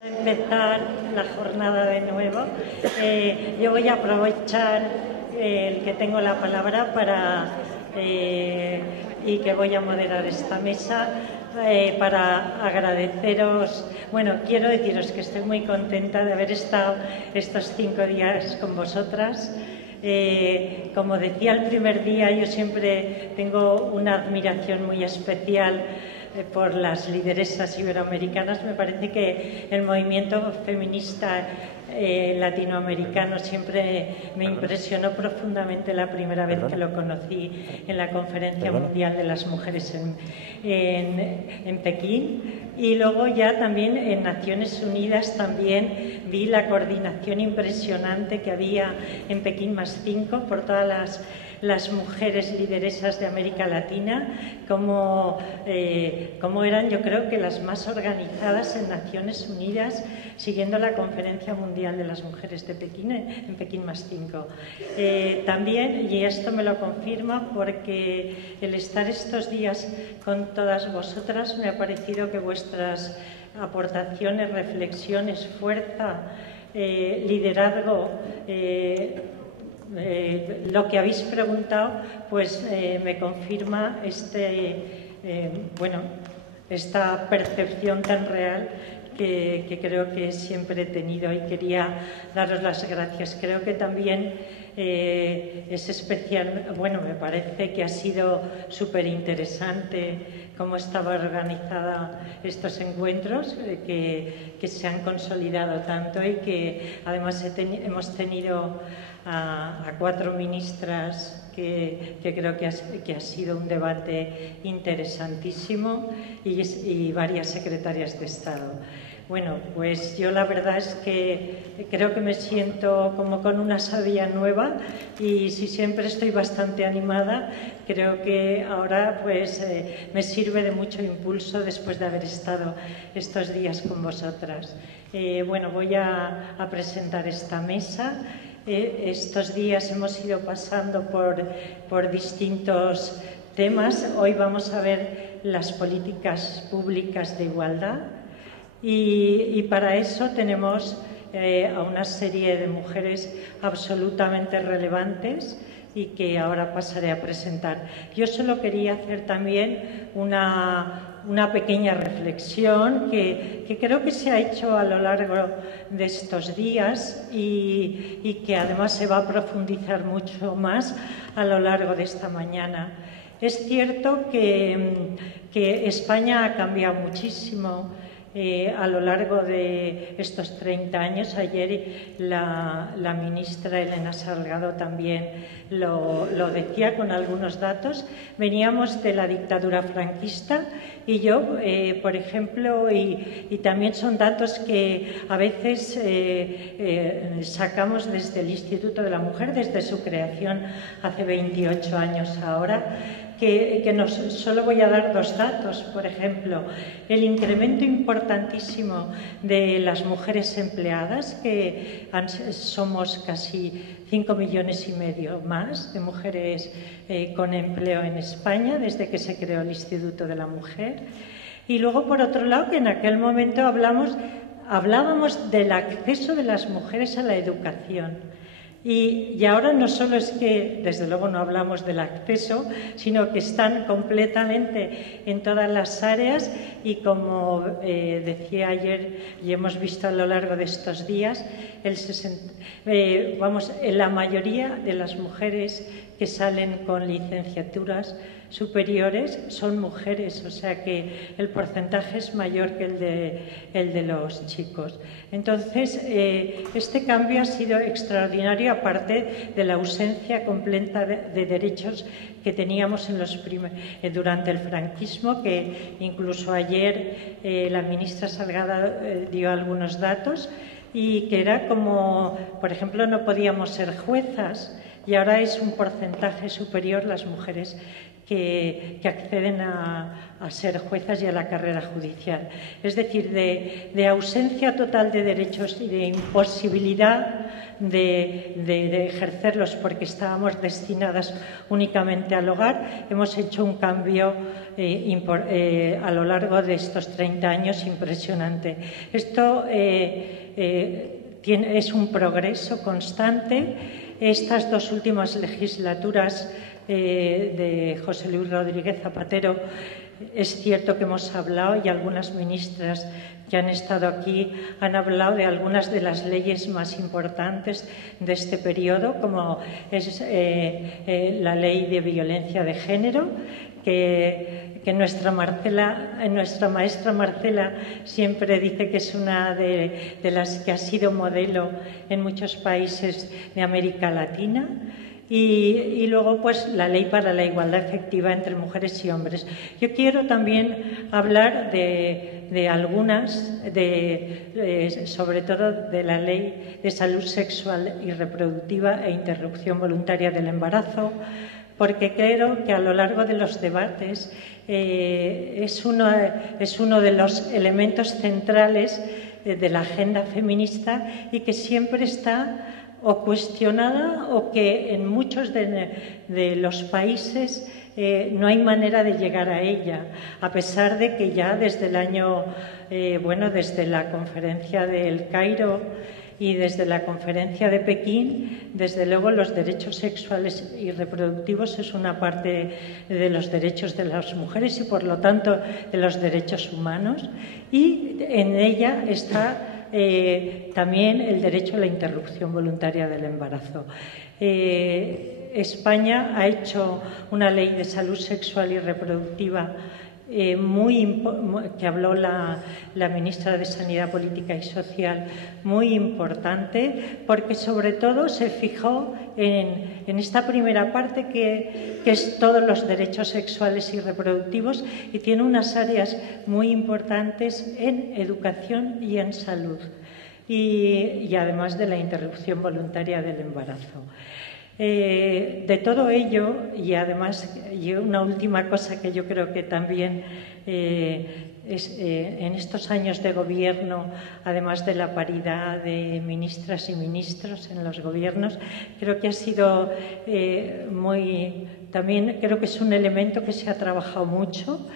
Empezar la jornada de nuevo. Yo voy a aprovechar el que tengo la palabra y que voy a moderar esta mesa para agradeceros. Bueno, quiero deciros que estoy muy contenta de haber estado estos 5 días con vosotras. Como decía el primer día, yo siempre tengo una admiración muy especial por las lideresas iberoamericanas. Me parece que el movimiento feminista latinoamericano siempre me impresionó profundamente la primera vez que lo conocí en la Conferencia Mundial de las Mujeres en Pekín, y luego ya también en Naciones Unidas también vi la coordinación impresionante que había en Pekín +5 por todas las mujeres lideresas de América Latina, como eran, yo creo que las más organizadas en Naciones Unidas, siguiendo la Conferencia Mundial de las Mujeres de Pekín, en Pekín +5. También, y esto me lo confirma, porque el estar estos días con todas vosotras me ha parecido que vuestras aportaciones, reflexiones, fuerza, liderazgo, lo que habéis preguntado, pues me confirma esta percepción tan real que creo que siempre he tenido, y quería daros las gracias. Creo que también es especial, bueno, me parece que ha sido súper interesante cómo estaba organizada estos encuentros, que se han consolidado tanto, y que además hemos tenido a 4 ministras que creo que ha sido un debate interesantísimo, y varias secretarias de Estado. Bueno, pues yo la verdad es que creo que me siento como con una savia nueva, y si siempre estoy bastante animada, creo que ahora pues me sirve de mucho impulso después de haber estado estos días con vosotras. Bueno, voy a presentar esta mesa. Estos días hemos ido pasando por distintos temas. Hoy vamos a ver las políticas públicas de igualdad, y para eso tenemos a una serie de mujeres absolutamente relevantes y que ahora pasaré a presentar. Yo solo quería hacer también una pequeña reflexión que creo que se ha hecho a lo largo de estos días, y que además se va a profundizar mucho más a lo largo de esta mañana. Es cierto que España ha cambiado muchísimo a lo largo de estos 30 años. Ayer la ministra Elena Salgado también lo decía con algunos datos. Veníamos de la dictadura franquista, y yo, por ejemplo, y también son datos que a veces sacamos desde el Instituto de la Mujer, desde su creación hace 28 años ahora, solo voy a dar 2 datos. Por ejemplo, el incremento importantísimo de las mujeres empleadas, que somos casi 5,5 millones más de mujeres con empleo en España desde que se creó el Instituto de la Mujer. Y luego, por otro lado, que en aquel momento hablábamos del acceso de las mujeres a la educación. Y ahora no solo es que, desde luego, no hablamos del acceso, sino que están completamente en todas las áreas, y como decía ayer y hemos visto a lo largo de estos días, la mayoría de las mujeres que salen con licenciaturas superiores son mujeres, o sea que el porcentaje es mayor que el de los chicos. Entonces, este cambio ha sido extraordinario, aparte de la ausencia completa de derechos que teníamos durante el franquismo, que incluso ayer la ministra Salgado dio algunos datos, y que era como, por ejemplo, no podíamos ser juezas, y ahora es un porcentaje superior las mujeres que acceden a ser juezas y a la carrera judicial. Es decir, de ausencia total de derechos y de imposibilidad de ejercerlos porque estábamos destinadas únicamente al hogar, hemos hecho un cambio a lo largo de estos 30 años impresionante. Esto es un progreso constante. Estas 2 últimas legislaturas de José Luis Rodríguez Zapatero, es cierto que hemos hablado, y algunas ministras que han estado aquí han hablado de algunas de las leyes más importantes de este periodo, como es la ley de violencia de género, que nuestra maestra Marcela siempre dice que es una de las que ha sido modelo en muchos países de América Latina. Y luego, pues, la ley para la igualdad efectiva entre mujeres y hombres. Yo quiero también hablar de algunas, sobre todo de la Ley de Salud Sexual y Reproductiva e Interrupción Voluntaria del Embarazo, porque creo que a lo largo de los debates es uno de los elementos centrales de la agenda feminista y que siempre está o cuestionada o que en muchos de los países no hay manera de llegar a ella, a pesar de que ya desde el año, desde la conferencia del Cairo y desde la conferencia de Pekín, desde luego los derechos sexuales y reproductivos es una parte de los derechos de las mujeres y por lo tanto de los derechos humanos, y en ella está también el derecho a la interrupción voluntaria del embarazo. España ha hecho una ley de salud sexual y reproductiva que habló la ministra de Sanidad Política y Social, muy importante, porque sobre todo se fijó en esta primera parte que es todos los derechos sexuales y reproductivos, y tiene unas áreas muy importantes en educación y en salud, y además de la interrupción voluntaria del embarazo. De todo ello, y además, y una última cosa que yo creo que también en estos años de gobierno, además de la paridad de ministras y ministros en los gobiernos, creo que ha sido también creo que es un elemento que se ha trabajado mucho,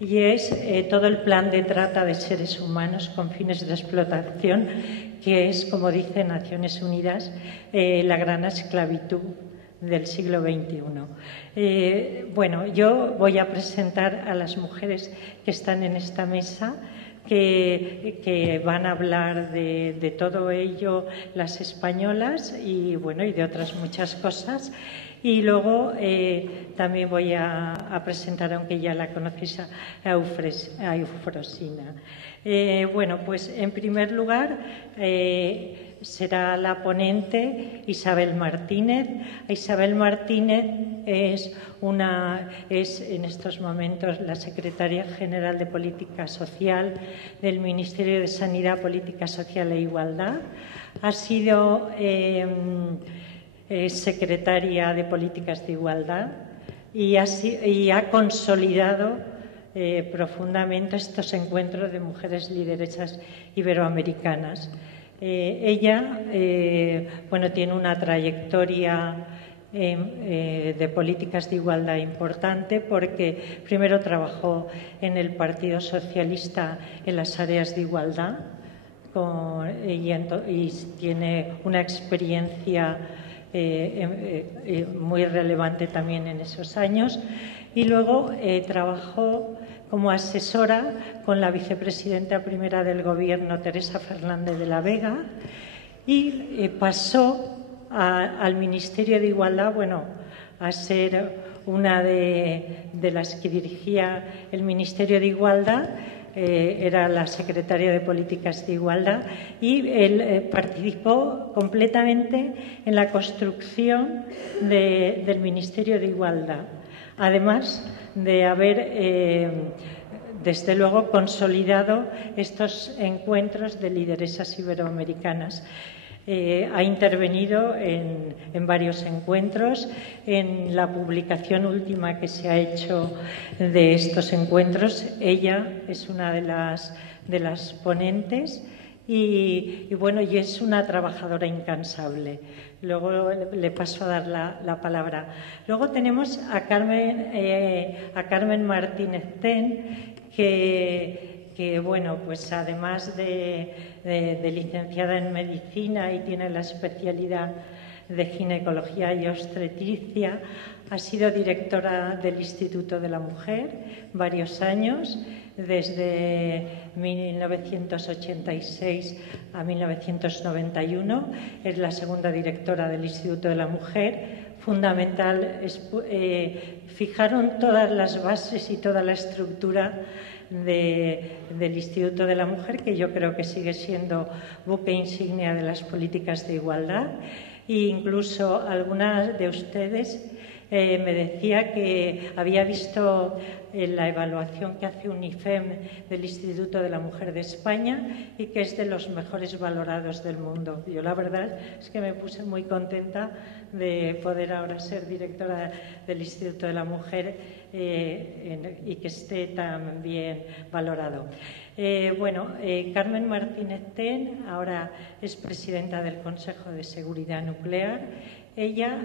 y es todo el plan de trata de seres humanos con fines de explotación, que es, como dice Naciones Unidas, la gran esclavitud del siglo XXI. Yo voy a presentar a las mujeres que están en esta mesa, que van a hablar de todo ello, las españolas, y de otras muchas cosas. Y luego también voy a presentar, aunque ya la conocéis, a Eufrosina. Pues en primer lugar será la ponente Isabel Martínez. Isabel Martínez es en estos momentos la secretaria general de Política Social del Ministerio de Sanidad, Política Social e Igualdad. Ha sido secretaria de Políticas de Igualdad y ha consolidado profundamente estos encuentros de mujeres lideresas iberoamericanas. Ella tiene una trayectoria de políticas de igualdad importante, porque primero trabajó en el Partido Socialista en las áreas de igualdad y tiene una experiencia muy relevante también en esos años, y luego trabajó como asesora con la vicepresidenta primera del Gobierno, Teresa Fernández de la Vega, y pasó al Ministerio de Igualdad, a ser una de las que dirigía el Ministerio de Igualdad. Era la secretaria de Políticas de Igualdad, y él participó completamente en la construcción del Ministerio de Igualdad, además de haber, desde luego, consolidado estos encuentros de lideresas iberoamericanas. Ha intervenido en varios encuentros. En la publicación última que se ha hecho de estos encuentros, ella es una de las ponentes y bueno, y es una trabajadora incansable. Luego le paso a dar la palabra. Luego tenemos a Carmen Martínez Ten, que bueno, pues además de licenciada en medicina y tiene la especialidad de ginecología y obstetricia, ha sido directora del Instituto de la Mujer varios años, desde 1986 a 1991. Es la segunda directora del Instituto de la Mujer. Fundamental, fijaron todas las bases y toda la estructura del Instituto de la Mujer, que yo creo que sigue siendo buque insignia de las políticas de igualdad. E incluso algunas de ustedes me decía que había visto la evaluación que hace UNIFEM del Instituto de la Mujer de España y que es de los mejores valorados del mundo. Yo la verdad es que me puse muy contenta de poder ahora ser directora del Instituto de la Mujer y que esté tan bien valorado. Carmen Martínez Ten ahora es presidenta del Consejo de Seguridad Nuclear. Ella,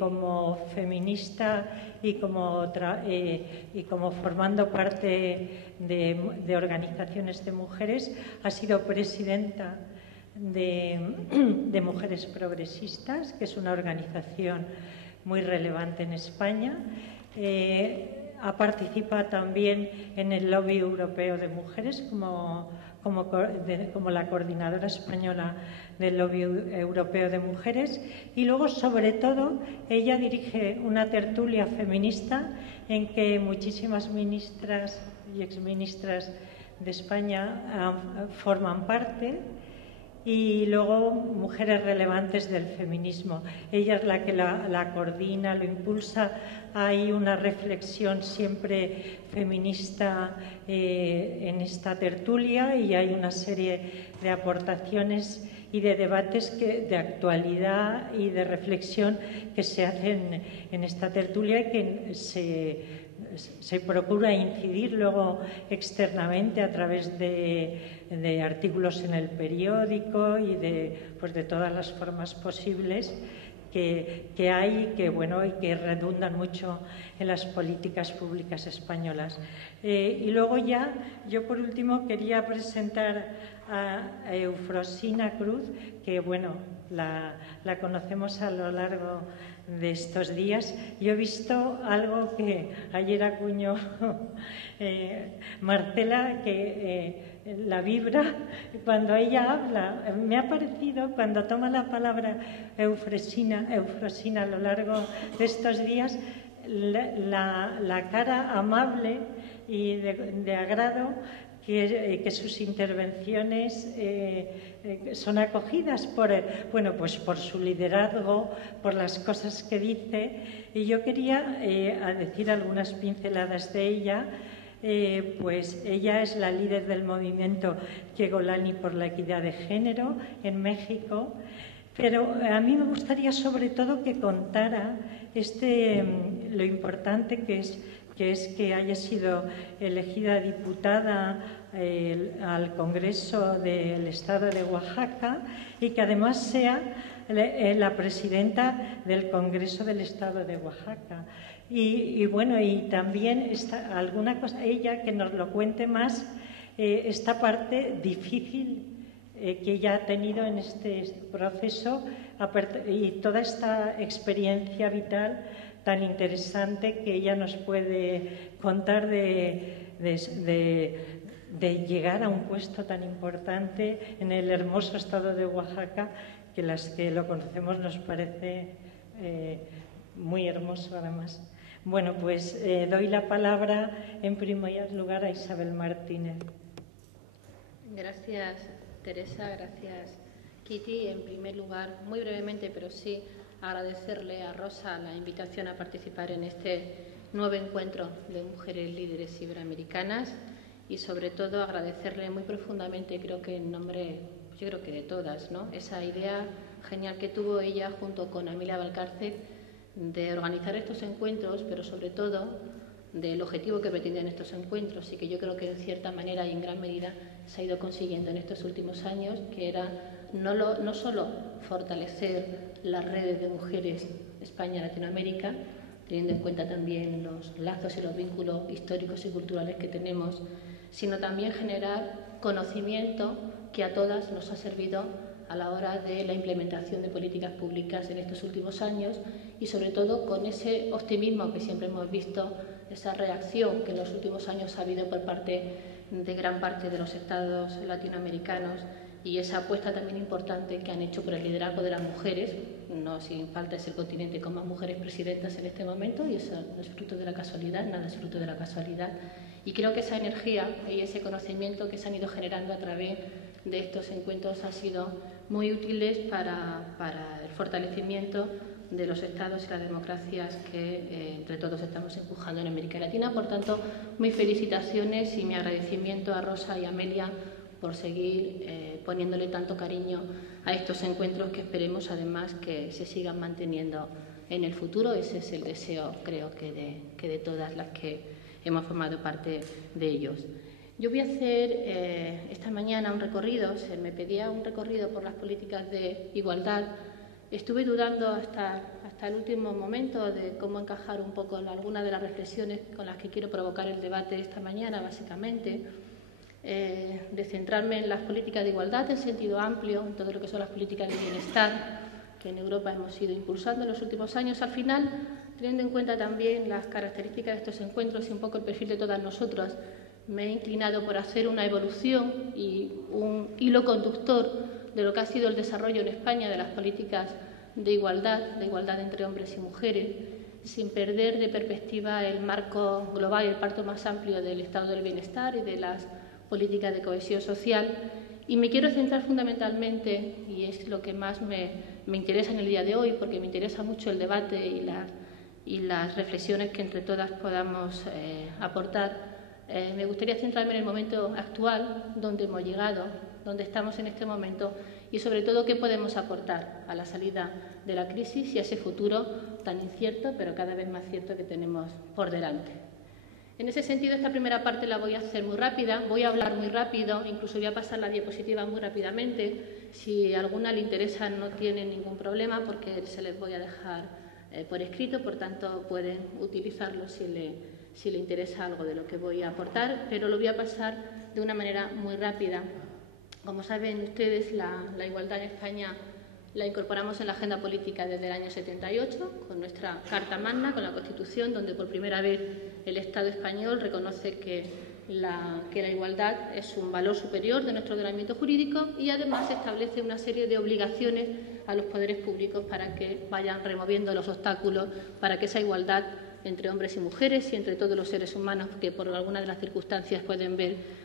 como feminista y como formando parte de organizaciones de mujeres, ha sido presidenta de Mujeres Progresistas, que es una organización muy relevante en España. Ha participado también en el Lobby Europeo de Mujeres como la coordinadora española del Lobby Europeo de Mujeres, y luego, sobre todo, ella dirige una tertulia feminista en que muchísimas ministras y exministras de España forman parte, y luego mujeres relevantes del feminismo. Ella es la que la coordina, lo impulsa. Hay una reflexión siempre feminista en esta tertulia, y hay una serie de aportaciones y de debates de actualidad y de reflexión que se hacen en esta tertulia, y que se procura incidir luego externamente a través de artículos en el periódico y de todas las formas posibles que hay, y que redundan mucho en las políticas públicas españolas. Y luego ya, yo por último quería presentar a Eufrosina Cruz, que la conocemos a lo largo de estos días. Yo he visto algo que ayer acuñó Marcela, que la vibra, cuando ella habla, me ha parecido, cuando toma la palabra Eufrosina a lo largo de estos días, la cara amable y de agrado que sus intervenciones son acogidas por su liderazgo, por las cosas que dice. Y yo quería decir algunas pinceladas de ella. Pues ella es la líder del movimiento Yegolani por la equidad de género en México, pero a mí me gustaría sobre todo que contara lo importante que es que haya sido elegida diputada al Congreso del Estado de Oaxaca, y que además sea la presidenta del Congreso del Estado de Oaxaca. Y también alguna cosa, ella que nos lo cuente más, esta parte difícil que ella ha tenido en este proceso, y toda esta experiencia vital tan interesante que ella nos puede contar de llegar a un puesto tan importante en el hermoso estado de Oaxaca, que las que lo conocemos nos parece muy hermoso además. Doy la palabra en primer lugar a Isabel Martínez. Gracias, Teresa. Gracias, Kitty. En primer lugar, muy brevemente, pero sí, agradecerle a Rosa la invitación a participar en este nuevo encuentro de mujeres líderes iberoamericanas, y sobre todo agradecerle muy profundamente, creo que en nombre yo creo que de todas, ¿no? Esa idea genial que tuvo ella junto con Amelia Valcárcel de organizar estos encuentros, pero sobre todo del objetivo que pretendían estos encuentros, y que yo creo que en cierta manera y en gran medida se ha ido consiguiendo en estos últimos años, que era no solo fortalecer las redes de mujeres España-Latinoamérica, teniendo en cuenta también los lazos y los vínculos históricos y culturales que tenemos, sino también generar conocimiento que a todas nos ha servido a la hora de la implementación de políticas públicas en estos últimos años, y sobre todo con ese optimismo que siempre hemos visto, esa reacción que en los últimos años ha habido por parte de gran parte de los estados latinoamericanos, y esa apuesta también importante que han hecho por el liderazgo de las mujeres. No sin falta es el continente con más mujeres presidentas en este momento, y eso no es fruto de la casualidad, nada es fruto de la casualidad. Y creo que esa energía y ese conocimiento que se han ido generando a través de estos encuentros han sido muy útiles para el fortalecimiento de los estados y las democracias que entre todos estamos empujando en América Latina. Por tanto, mis felicitaciones y mi agradecimiento a Rosa y a Amelia por seguir poniéndole tanto cariño a estos encuentros, que esperemos además que se sigan manteniendo en el futuro. Ese es el deseo, creo que de todas las que hemos formado parte de ellos. Yo voy a hacer esta mañana un recorrido, se me pedía un recorrido por las políticas de igualdad. Estuve dudando hasta el último momento de cómo encajar un poco en algunas de las reflexiones con las que quiero provocar el debate esta mañana, básicamente, de centrarme en las políticas de igualdad en sentido amplio, en todo lo que son las políticas de bienestar que en Europa hemos ido impulsando en los últimos años. Al final, teniendo en cuenta también las características de estos encuentros y un poco el perfil de todas nosotras, me he inclinado por hacer una evolución y un hilo conductor de lo que ha sido el desarrollo en España de las políticas de igualdad entre hombres y mujeres, sin perder de perspectiva el marco global y el marco más amplio del estado del bienestar y de las políticas de cohesión social. Y me quiero centrar fundamentalmente, y es lo que más me interesa en el día de hoy, porque me interesa mucho el debate y las reflexiones que entre todas podamos aportar. Me gustaría centrarme en el momento actual, donde hemos llegado, donde estamos en este momento, y sobre todo qué podemos aportar a la salida de la crisis y a ese futuro tan incierto, pero cada vez más cierto, que tenemos por delante. En ese sentido, esta primera parte la voy a hacer muy rápida, voy a hablar muy rápido, incluso voy a pasar la diapositiva muy rápidamente. Si a alguna le interesa, no tiene ningún problema, porque se les voy a dejar por escrito, por tanto pueden utilizarlo si le interesa algo de lo que voy a aportar, pero lo voy a pasar de una manera muy rápida. Como saben ustedes, la igualdad en España la incorporamos en la agenda política desde el año 78, con nuestra Carta Magna, con la Constitución, donde por primera vez el Estado español reconoce que la igualdad es un valor superior de nuestro ordenamiento jurídico, y además establece una serie de obligaciones a los poderes públicos para que vayan removiendo los obstáculos para que esa igualdad entre hombres y mujeres y entre todos los seres humanos que por alguna de las circunstancias pueden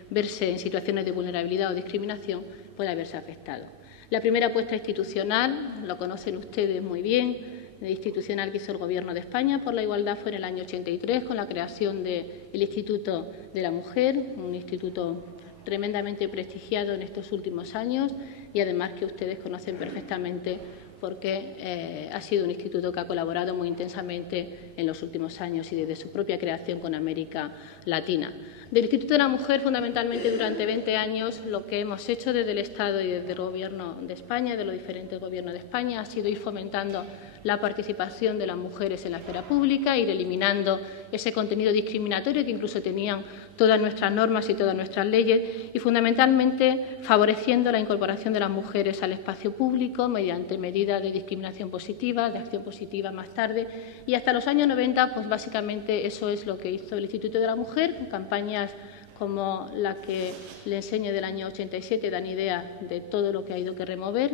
verse en situaciones de vulnerabilidad o discriminación, pueda verse afectado. La primera apuesta institucional, lo conocen ustedes muy bien, institucional que hizo el Gobierno de España por la igualdad, fue en el año 83, con la creación del Instituto de la Mujer, un instituto tremendamente prestigiado en estos últimos años, y además que ustedes conocen perfectamente, porque ha sido un instituto que ha colaborado muy intensamente en los últimos años y desde su propia creación con América Latina. Del Instituto de la Mujer, fundamentalmente durante 20 años, lo que hemos hecho desde el Estado y desde el Gobierno de España, de los diferentes gobiernos de España, ha sido ir fomentando la participación de las mujeres en la esfera pública, ir eliminando ese contenido discriminatorio que incluso tenían todas nuestras normas y todas nuestras leyes, y fundamentalmente favoreciendo la incorporación de las mujeres al espacio público mediante medidas de discriminación positiva, de acción positiva más tarde, y hasta los años 90, pues básicamente eso es lo que hizo el Instituto de la Mujer, con campañas como la que le enseño del año 87 dan idea de todo lo que ha ido que remover,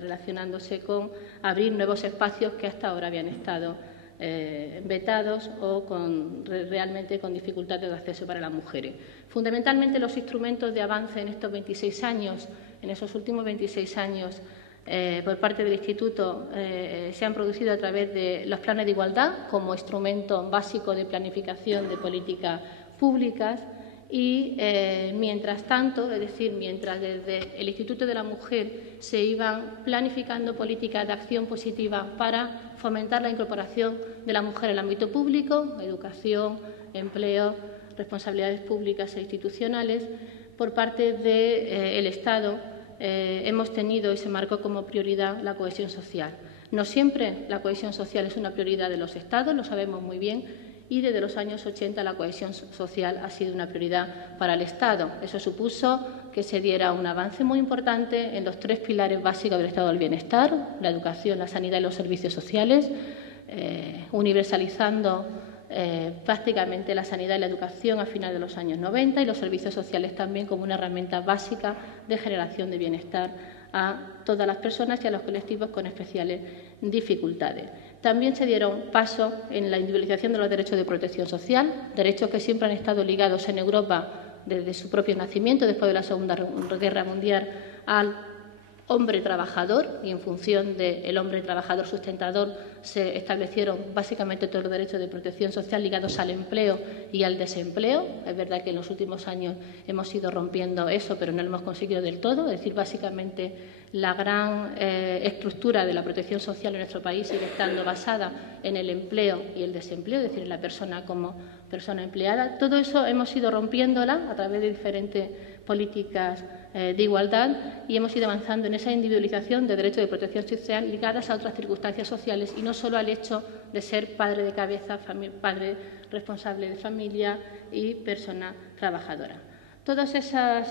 relacionándose con abrir nuevos espacios que hasta ahora habían estado vetados o realmente con dificultades de acceso para las mujeres. Fundamentalmente los instrumentos de avance en estos 26 años, en esos últimos 26 años, por parte del Instituto se han producido a través de los planes de igualdad como instrumento básico de planificación de políticas públicas, y, mientras tanto, es decir, mientras desde el Instituto de la Mujer se iban planificando políticas de acción positiva para fomentar la incorporación de la mujer en el ámbito público, educación, empleo, responsabilidades públicas e institucionales, por parte del Estado hemos tenido y se marcó como prioridad la cohesión social. No siempre la cohesión social es una prioridad de los Estados, lo sabemos muy bien, y desde los años 80 la cohesión social ha sido una prioridad para el Estado. Eso supuso que se diera un avance muy importante en los 3 pilares básicos del Estado del bienestar: la educación, la sanidad y los servicios sociales, universalizando prácticamente la sanidad y la educación a finales de los años 90 y los servicios sociales también como una herramienta básica de generación de bienestar a todas las personas y a los colectivos con especiales dificultades. También se dieron pasos en la individualización de los derechos de protección social, derechos que siempre han estado ligados en Europa desde su propio nacimiento, después de la Segunda Guerra Mundial, al hombre trabajador, y en función del hombre trabajador sustentador se establecieron básicamente todos los derechos de protección social ligados al empleo y al desempleo. Es verdad que en los últimos años hemos ido rompiendo eso, pero no lo hemos conseguido del todo. Es decir, básicamente la gran estructura de la protección social en nuestro país sigue estando basada en el empleo y el desempleo, es decir, en la persona como persona empleada. Todo eso hemos ido rompiéndola a través de diferentes políticas de igualdad y hemos ido avanzando en esa individualización de derechos de protección social ligadas a otras circunstancias sociales y no solo al hecho de ser padre de cabeza, padre responsable de familia y persona trabajadora. Todas esas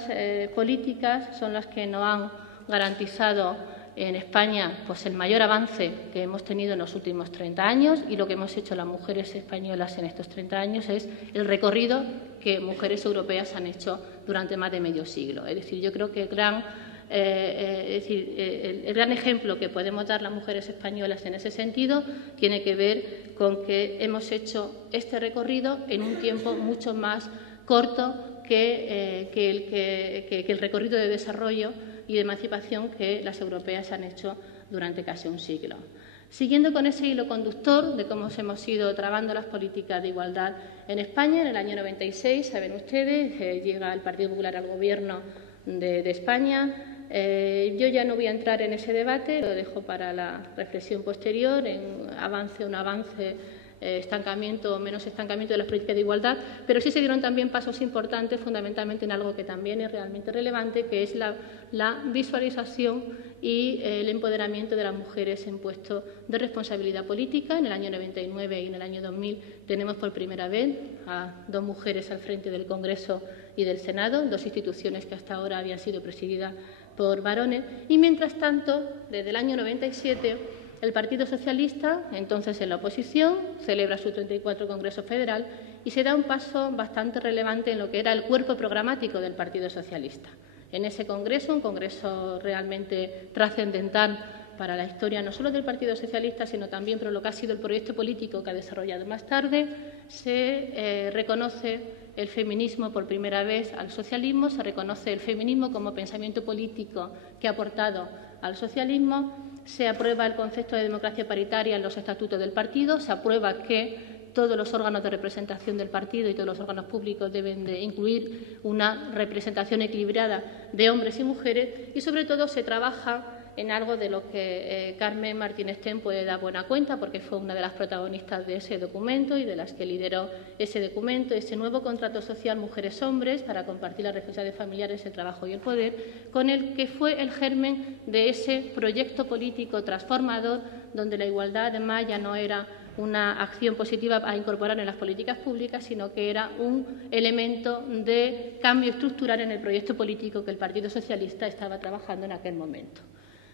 políticas son las que nos han garantizado en España pues el mayor avance que hemos tenido en los últimos 30 años, y lo que hemos hecho las mujeres españolas en estos 30 años es el recorrido que mujeres europeas han hecho durante más de medio siglo. Es decir, yo creo que el gran ejemplo que podemos dar las mujeres españolas en ese sentido tiene que ver con que hemos hecho este recorrido en un tiempo mucho más corto que el recorrido de desarrollo y de emancipación que las europeas han hecho durante casi un siglo. Siguiendo con ese hilo conductor de cómo hemos ido trabando las políticas de igualdad en España, en el año 96, saben ustedes, llega el Partido Popular al Gobierno de España. Yo ya no voy a entrar en ese debate, lo dejo para la reflexión posterior, en avance o no avance, estancamiento o menos estancamiento de las políticas de igualdad, pero sí se dieron también pasos importantes, fundamentalmente en algo que también es realmente relevante, que es la visualización y el empoderamiento de las mujeres en puestos de responsabilidad política. En el año 99 y en el año 2000 tenemos por primera vez a 2 mujeres al frente del Congreso y del Senado, 2 instituciones que hasta ahora habían sido presididas por varones. Y mientras tanto, desde el año 97, el Partido Socialista, entonces en la oposición, celebra su 34 Congreso Federal y se da un paso bastante relevante en lo que era el cuerpo programático del Partido Socialista. En ese Congreso, un Congreso realmente trascendental para la historia no solo del Partido Socialista, sino también por lo que ha sido el proyecto político que ha desarrollado más tarde, se reconoce el feminismo por primera vez al socialismo, se reconoce el feminismo como pensamiento político que ha aportado al socialismo, se aprueba el concepto de democracia paritaria en los estatutos del partido, se aprueba que todos los órganos de representación del partido y todos los órganos públicos deben de incluir una representación equilibrada de hombres y mujeres y, sobre todo, se trabaja en algo de lo que Carmen Martínez Ten puede dar buena cuenta, porque fue una de las protagonistas de ese documento y de las que lideró ese documento, ese nuevo contrato social mujeres-hombres para compartir las responsabilidades familiares, el trabajo y el poder, con el que fue el germen de ese proyecto político transformador, donde la igualdad, además, ya no era una acción positiva a incorporar en las políticas públicas, sino que era un elemento de cambio estructural en el proyecto político que el Partido Socialista estaba trabajando en aquel momento.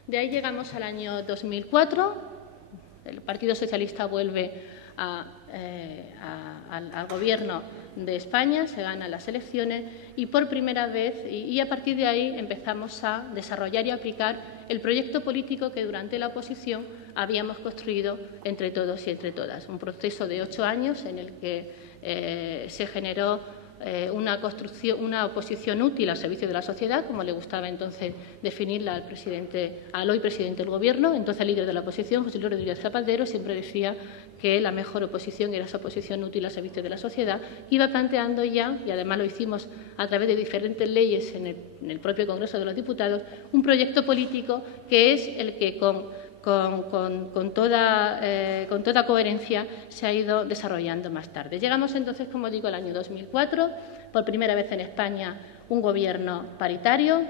De ahí llegamos al año 2004, el Partido Socialista vuelve al Gobierno de España, se ganan las elecciones y por primera vez, y a partir de ahí empezamos a desarrollar y aplicar el proyecto político que durante la oposición habíamos construido entre todos y entre todas. Un proceso de 8 años en el que se generó una oposición útil al servicio de la sociedad, como le gustaba entonces definirla al hoy presidente del Gobierno, entonces líder de la oposición, José Luis Rodríguez Zapatero, siempre decía que la mejor oposición era esa oposición útil al servicio de la sociedad, iba planteando ya, y además lo hicimos a través de diferentes leyes en el propio Congreso de los Diputados, un proyecto político que es el que con toda coherencia se ha ido desarrollando más tarde. Llegamos entonces, como digo, al año 2004, por primera vez en España un gobierno paritario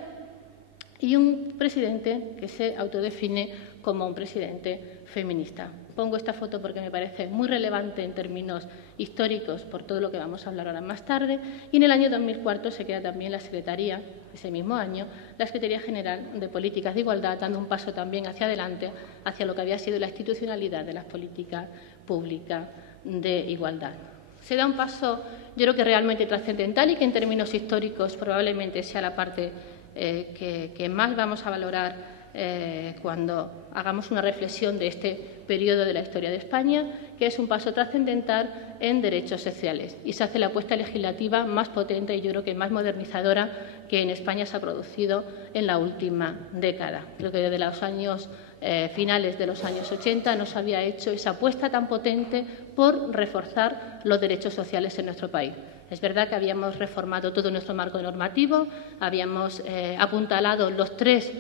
y un presidente que se autodefine como un presidente feminista. Pongo esta foto porque me parece muy relevante en términos históricos por todo lo que vamos a hablar ahora más tarde. Y en el año 2004 se crea también la Secretaría, ese mismo año, la Secretaría General de Políticas de Igualdad, dando un paso también hacia adelante, hacia lo que había sido la institucionalidad de las políticas públicas de igualdad. Se da un paso, yo creo que realmente trascendental y que en términos históricos probablemente sea la parte que más vamos a valorar cuando hagamos una reflexión de este periodo de la historia de España, que es un paso trascendental en derechos sociales. Y se hace la apuesta legislativa más potente y yo creo que más modernizadora que en España se ha producido en la última década. Creo que desde los años finales de los años 80 no se había hecho esa apuesta tan potente por reforzar los derechos sociales en nuestro país. Es verdad que habíamos reformado todo nuestro marco normativo, habíamos apuntalado los tres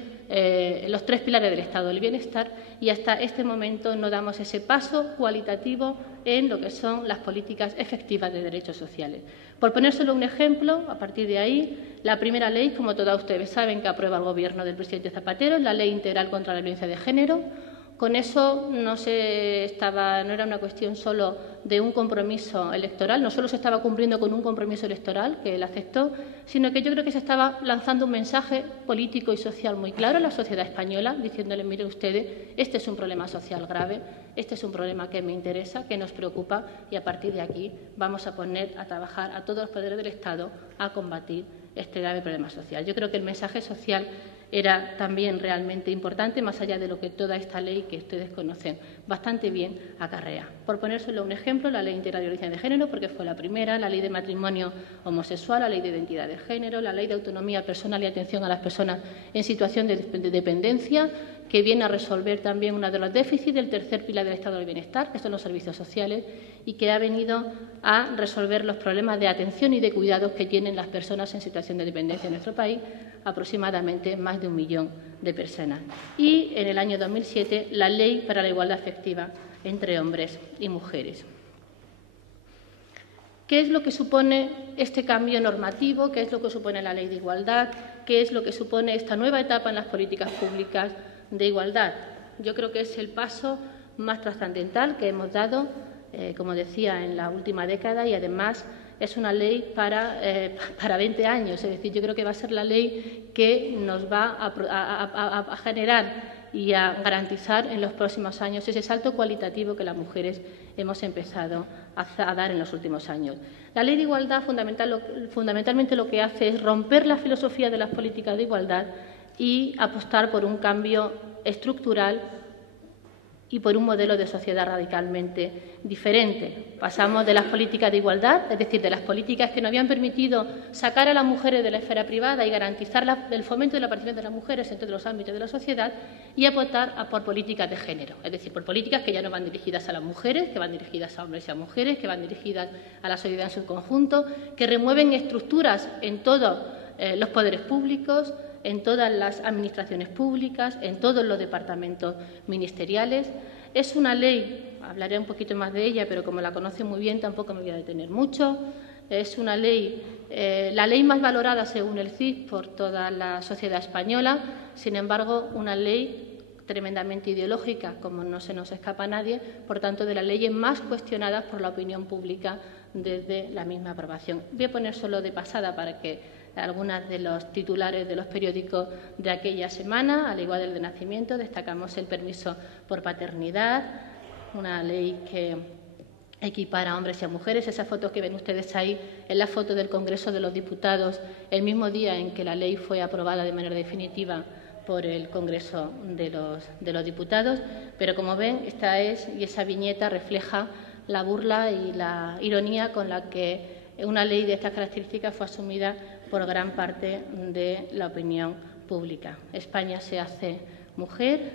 pilares del Estado del Bienestar y hasta este momento no damos ese paso cualitativo en lo que son las políticas efectivas de derechos sociales. Por ponérselo un ejemplo, a partir de ahí, la primera ley, como todos ustedes saben, que aprueba el Gobierno del presidente Zapatero, es la Ley Integral contra la Violencia de Género. Con eso no era una cuestión solo de un compromiso electoral, no solo se estaba cumpliendo con un compromiso electoral que él aceptó, sino que yo creo que se estaba lanzando un mensaje político y social muy claro a la sociedad española, diciéndole, miren ustedes, este es un problema social grave, este es un problema que me interesa, que nos preocupa y a partir de aquí vamos a poner a trabajar a todos los poderes del Estado a combatir este grave problema social. Yo creo que el mensaje social era también realmente importante, más allá de lo que toda esta ley que ustedes conocen bastante bien acarrea. Por ponérselo un ejemplo, la Ley Integral de Violencia de Género, porque fue la primera, la Ley de Matrimonio Homosexual, la Ley de Identidad de Género, la Ley de Autonomía Personal y Atención a las Personas en Situación de Dependencia, que viene a resolver también uno de los déficits del tercer pilar del Estado del Bienestar, que son los servicios sociales, y que ha venido a resolver los problemas de atención y de cuidados que tienen las personas en situación de dependencia en nuestro país, aproximadamente más de 1 millón de personas. Y en el año 2007, la Ley para la Igualdad Efectiva entre hombres y mujeres. ¿Qué es lo que supone este cambio normativo? ¿Qué es lo que supone la Ley de Igualdad? ¿Qué es lo que supone esta nueva etapa en las políticas públicas de igualdad? Yo creo que es el paso más trascendental que hemos dado, como decía, en la última década y además es una ley para 20 años. Es decir, yo creo que va a ser la ley que nos va a generar y a garantizar en los próximos años ese salto cualitativo que las mujeres hemos empezado a dar en los últimos años. La Ley de Igualdad fundamentalmente lo que hace es romper la filosofía de las políticas de igualdad y apostar por un cambio estructural y por un modelo de sociedad radicalmente diferente. Pasamos de las políticas de igualdad, es decir, de las políticas que nos habían permitido sacar a las mujeres de la esfera privada y garantizar el fomento de la participación de las mujeres en todos los ámbitos de la sociedad y apostar por políticas de género, es decir, por políticas que ya no van dirigidas a las mujeres, que van dirigidas a hombres y a mujeres, que van dirigidas a la sociedad en su conjunto, que remueven estructuras en todos los poderes públicos, en todas las administraciones públicas, en todos los departamentos ministeriales. Es una ley, hablaré un poquito más de ella, pero como la conocen muy bien tampoco me voy a detener mucho. Es una ley, la ley más valorada según el CIS por toda la sociedad española, sin embargo, una ley tremendamente ideológica, como no se nos escapa a nadie, por tanto, de las leyes más cuestionadas por la opinión pública desde la misma aprobación. Voy a poner solo de pasada para que algunas de los titulares de los periódicos de aquella semana, al igual del de nacimiento, destacamos el permiso por paternidad, una ley que equipara a hombres y a mujeres. Esa foto que ven ustedes ahí es la foto del Congreso de los Diputados el mismo día en que la ley fue aprobada de manera definitiva por el Congreso de los Diputados, pero como ven, esa viñeta refleja la burla y la ironía con la que una ley de estas características fue asumida por gran parte de la opinión pública. España se hace mujer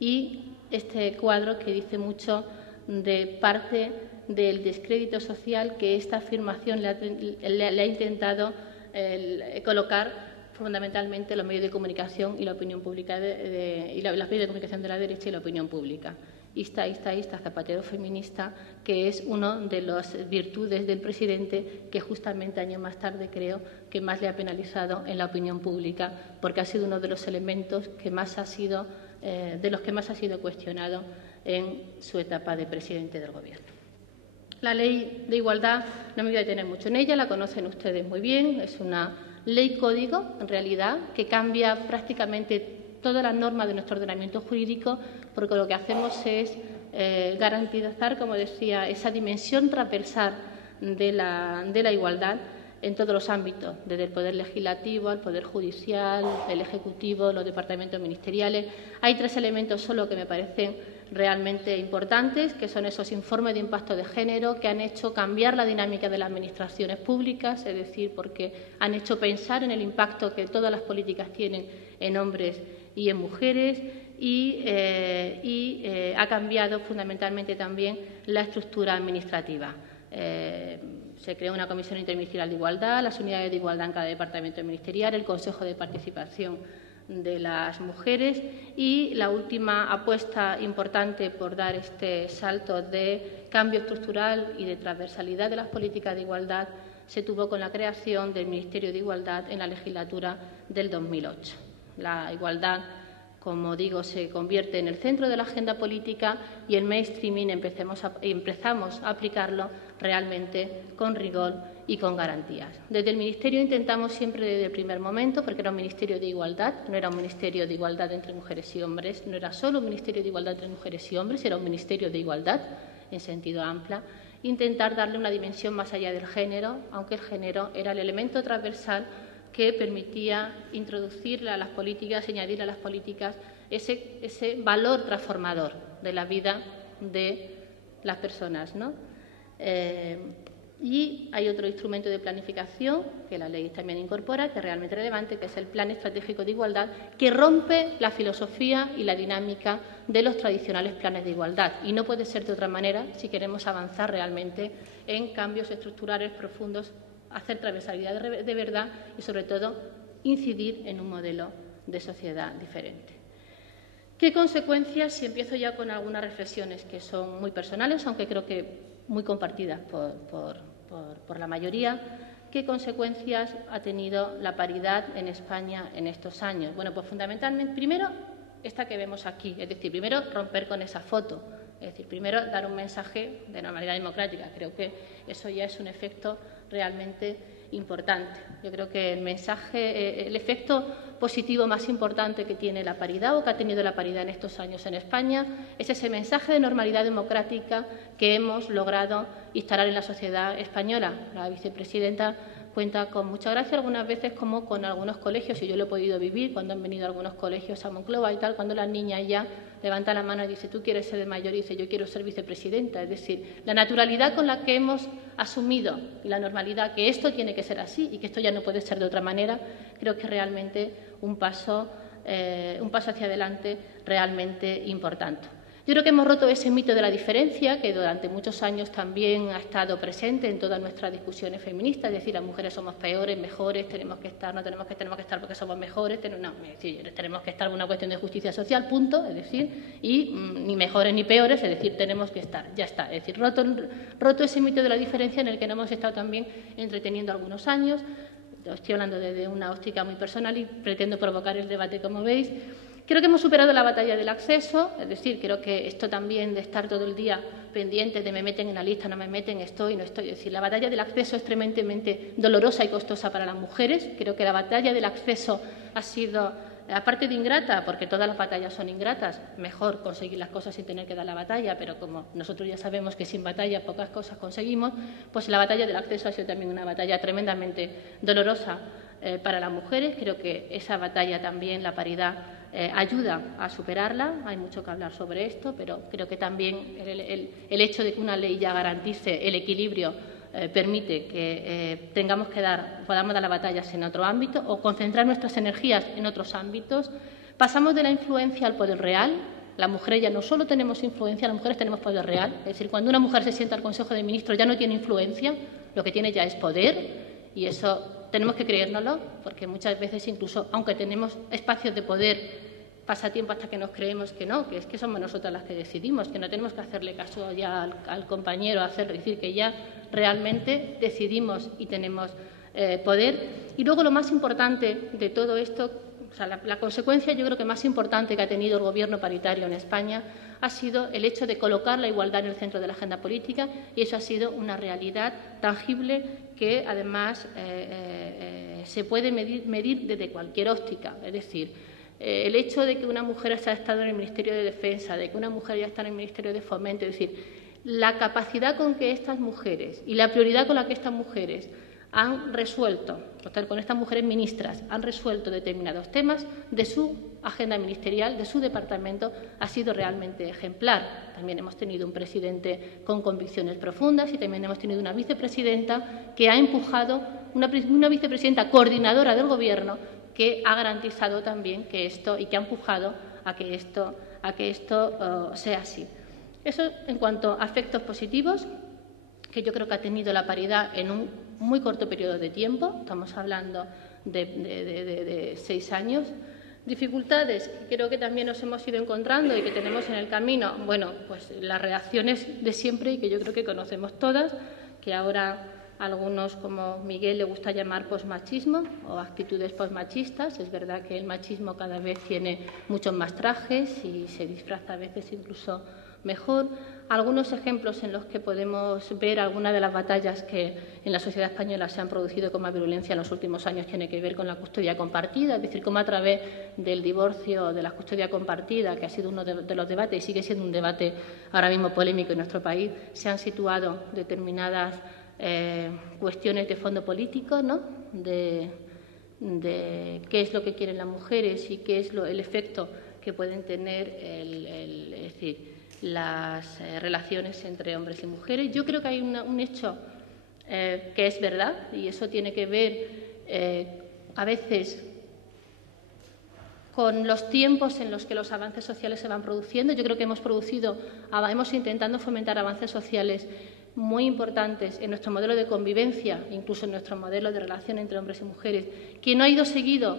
y este cuadro que dice mucho de parte del descrédito social que esta afirmación le ha intentado colocar fundamentalmente los medios de comunicación y la opinión pública y los medios de comunicación de la derecha y la opinión pública. Ista, Zapatero feminista, que es una de las virtudes del presidente que justamente años más tarde creo que más le ha penalizado en la opinión pública, porque ha sido uno de los elementos que más ha sido, de los que más ha sido cuestionado en su etapa de presidente del Gobierno. La Ley de Igualdad, no me voy a detener mucho en ella, la conocen ustedes muy bien, es una ley código, en realidad, que cambia prácticamente todas las normas de nuestro ordenamiento jurídico, porque lo que hacemos es garantizar, como decía, esa dimensión transversal de la igualdad en todos los ámbitos, desde el Poder Legislativo al Poder Judicial, el Ejecutivo, los departamentos ministeriales. Hay 3 elementos solo que me parecen realmente importantes, que son esos informes de impacto de género que han hecho cambiar la dinámica de las administraciones públicas, es decir, porque han hecho pensar en el impacto que todas las políticas tienen en hombres y en mujeres y ha cambiado fundamentalmente también la estructura administrativa. Se creó una comisión interministerial de igualdad, las unidades de igualdad en cada departamento ministerial, el Consejo de Participación de las mujeres y la última apuesta importante por dar este salto de cambio estructural y de transversalidad de las políticas de igualdad se tuvo con la creación del Ministerio de Igualdad en la legislatura del 2008. La igualdad, como digo, se convierte en el centro de la agenda política y el mainstreaming empezamos a aplicarlo realmente con rigor y con garantías. Desde el Ministerio intentamos siempre desde el primer momento, porque era un Ministerio de Igualdad, no era un Ministerio de Igualdad entre mujeres y hombres, no era solo un Ministerio de Igualdad entre mujeres y hombres, era un Ministerio de Igualdad en sentido amplio, intentar darle una dimensión más allá del género, aunque el género era el elemento transversal que permitía introducir a las políticas, añadir a las políticas ese valor transformador de la vida de las personas, ¿no? Y hay otro instrumento de planificación que la ley también incorpora, que es realmente relevante, que es el Plan Estratégico de Igualdad, que rompe la filosofía y la dinámica de los tradicionales planes de igualdad. Y no puede ser de otra manera si queremos avanzar realmente en cambios estructurales profundos, hacer transversalidad de verdad y, sobre todo, incidir en un modelo de sociedad diferente. ¿Qué consecuencias? Si empiezo ya con algunas reflexiones que son muy personales, aunque creo que muy compartidas por la mayoría. ¿Qué consecuencias ha tenido la paridad en España en estos años? Bueno, pues fundamentalmente, primero, esta que vemos aquí, es decir, primero romper con esa foto, es decir, primero dar un mensaje de normalidad democrática. Creo que eso ya es un efecto realmente importante. Yo creo que el mensaje, el efecto positivo más importante que tiene la paridad o que ha tenido la paridad en estos años en España es ese mensaje de normalidad democrática que hemos logrado instalar en la sociedad española. La vicepresidenta cuenta con mucha gracia algunas veces como con algunos colegios, y yo lo he podido vivir cuando han venido algunos colegios a Moncloa y tal, cuando las niñas ya levantan la mano y dicen, ¿tú quieres ser de mayor? Y dice, yo quiero ser vicepresidenta. Es decir, la naturalidad con la que hemos asumido y la normalidad, que esto tiene que ser así y que esto ya no puede ser de otra manera, creo que es realmente un paso hacia adelante realmente importante. Yo creo que hemos roto ese mito de la diferencia que durante muchos años también ha estado presente en todas nuestras discusiones feministas, es decir, las mujeres somos peores, mejores, tenemos que estar, no tenemos que estar porque somos mejores, no, es decir, tenemos que estar por una cuestión de justicia social, punto, es decir, y ni mejores ni peores, es decir, tenemos que estar, ya está, es decir, roto ese mito de la diferencia en el que nos hemos estado también entreteniendo algunos años. Estoy hablando desde una óptica muy personal y pretendo provocar el debate, como veis. Creo que hemos superado la batalla del acceso, es decir, creo que esto también de estar todo el día pendiente de me meten en la lista, no me meten, estoy, no estoy. Es decir, la batalla del acceso es tremendamente dolorosa y costosa para las mujeres. Creo que la batalla del acceso ha sido, aparte de ingrata, porque todas las batallas son ingratas, mejor conseguir las cosas sin tener que dar la batalla, pero como nosotros ya sabemos que sin batalla pocas cosas conseguimos, pues la batalla del acceso ha sido también una batalla tremendamente dolorosa para las mujeres. Creo que esa batalla también, la paridad, ayuda a superarla. Hay mucho que hablar sobre esto, pero creo que también el hecho de que una ley ya garantice el equilibrio permite que podamos dar las batallas en otro ámbito o concentrar nuestras energías en otros ámbitos. Pasamos de la influencia al poder real. Las mujeres ya no solo tenemos influencia, las mujeres tenemos poder real. Es decir, cuando una mujer se sienta al Consejo de Ministros ya no tiene influencia, lo que tiene ya es poder, y eso tenemos que creérnoslo, porque muchas veces incluso, aunque tenemos espacios de poder, pasa tiempo hasta que nos creemos que no, que es que somos nosotras las que decidimos, que no tenemos que hacerle caso ya al compañero, decir que ya realmente decidimos y tenemos poder. Y luego lo más importante de todo esto, o sea, la consecuencia yo creo que más importante que ha tenido el Gobierno paritario en España ha sido el hecho de colocar la igualdad en el centro de la agenda política, y eso ha sido una realidad tangible que además se puede medir desde cualquier óptica. Es decir, el hecho de que una mujer haya estado en el Ministerio de Defensa, de que una mujer haya estado en el Ministerio de Fomento, es decir, la capacidad con que estas mujeres y la prioridad con la que estas mujeres han resuelto, con estas mujeres ministras, han resuelto determinados temas de su agenda ministerial, de su departamento, ha sido realmente ejemplar. También hemos tenido un presidente con convicciones profundas y también hemos tenido una vicepresidenta que ha empujado, una vicepresidenta coordinadora del Gobierno que ha garantizado también que esto y que ha empujado a que esto sea así. Eso en cuanto a aspectos positivos que yo creo que ha tenido la paridad en un muy corto periodo de tiempo, estamos hablando de 6 años. Dificultades que creo que también nos hemos ido encontrando y que tenemos en el camino, bueno, pues las reacciones de siempre y que yo creo que conocemos todas, que ahora a algunos, como Miguel, le gusta llamar posmachismo o actitudes posmachistas. Es verdad que el machismo cada vez tiene muchos más trajes y se disfraza a veces incluso mejor. Algunos ejemplos en los que podemos ver algunas de las batallas que en la sociedad española se han producido con más virulencia en los últimos años tiene que ver con la custodia compartida, es decir, cómo a través del divorcio, de la custodia compartida, que ha sido uno de los debates y sigue siendo un debate ahora mismo polémico en nuestro país, se han situado determinadas cuestiones de fondo político, ¿no? de qué es lo que quieren las mujeres y qué es el efecto que pueden tener es decir, las relaciones entre hombres y mujeres. Yo creo que hay un hecho que es verdad, y eso tiene que ver a veces con los tiempos en los que los avances sociales se van produciendo. Yo creo que hemos intentado fomentar avances sociales muy importantes en nuestro modelo de convivencia, incluso en nuestro modelo de relación entre hombres y mujeres, que no ha ido seguido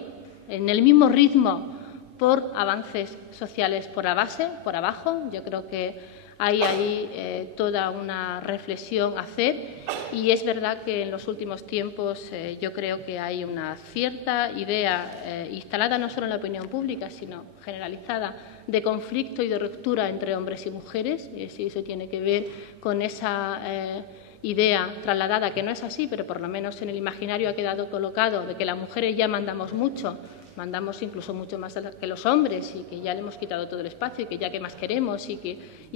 en el mismo ritmo por avances sociales por la base, por abajo. Yo creo que hay ahí toda una reflexión a hacer, y es verdad que en los últimos tiempos yo creo que hay una cierta idea instalada no solo en la opinión pública, sino generalizada, de conflicto y de ruptura entre hombres y mujeres. Y eso tiene que ver con esa idea trasladada, que no es así, pero por lo menos en el imaginario ha quedado colocado, de que las mujeres ya mandamos mucho, mandamos incluso mucho más que los hombres, y que ya le hemos quitado todo el espacio y que ya qué más queremos, y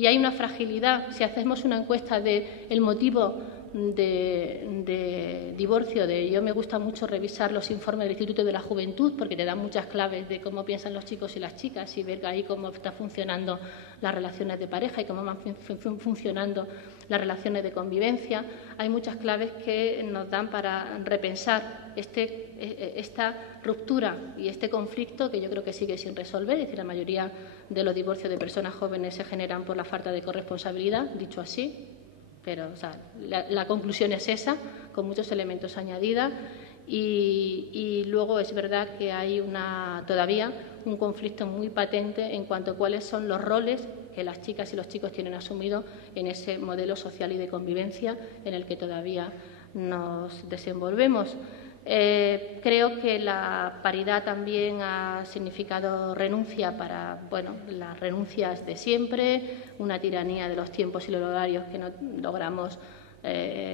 hay una fragilidad. Si hacemos una encuesta del motivo de divorcio, yo me gusta mucho revisar los informes del Instituto de la Juventud, porque te dan muchas claves de cómo piensan los chicos y las chicas, y ver ahí cómo están funcionando las relaciones de pareja y cómo van funcionando las relaciones de convivencia. Hay muchas claves que nos dan para repensar esta ruptura y este conflicto, que yo creo que sigue sin resolver. Es decir, la mayoría de los divorcios de personas jóvenes se generan por la falta de corresponsabilidad, dicho así, pero o sea, la conclusión es esa, con muchos elementos añadidos. Y luego es verdad que hay todavía un conflicto muy patente en cuanto a cuáles son los roles que las chicas y los chicos tienen asumido en ese modelo social y de convivencia en el que todavía nos desenvolvemos. Creo que la paridad también ha significado renuncia para, las renuncias de siempre, una tiranía de los tiempos y los horarios que no logramos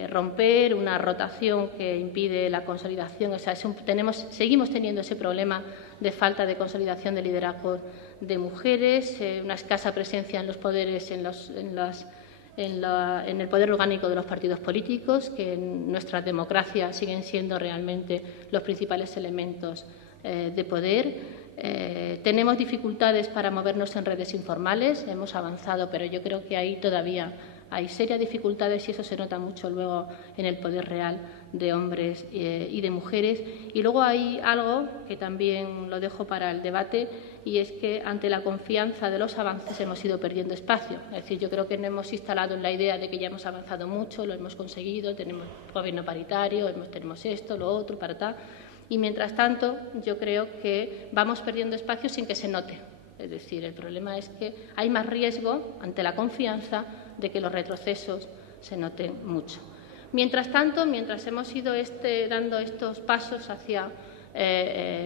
romper, una rotación que impide la consolidación. O sea, seguimos teniendo ese problema de falta de consolidación de liderazgo de mujeres, una escasa presencia en los poderes, en el poder orgánico de los partidos políticos, que en nuestra democracia siguen siendo realmente los principales elementos de poder. Tenemos dificultades para movernos en redes informales, hemos avanzado, pero yo creo que ahí todavía hay serias dificultades y eso se nota mucho luego en el poder real de hombres y de mujeres. Y luego hay algo que también lo dejo para el debate, y es que ante la confianza de los avances hemos ido perdiendo espacio. Es decir, yo creo que no hemos instalado en la idea de que ya hemos avanzado mucho, lo hemos conseguido, tenemos gobierno paritario, tenemos esto, lo otro, para tal. Y mientras tanto, yo creo que vamos perdiendo espacio sin que se note. Es decir, el problema es que hay más riesgo ante la confianza de que los retrocesos se noten mucho. Mientras tanto, mientras hemos ido dando estos pasos hacia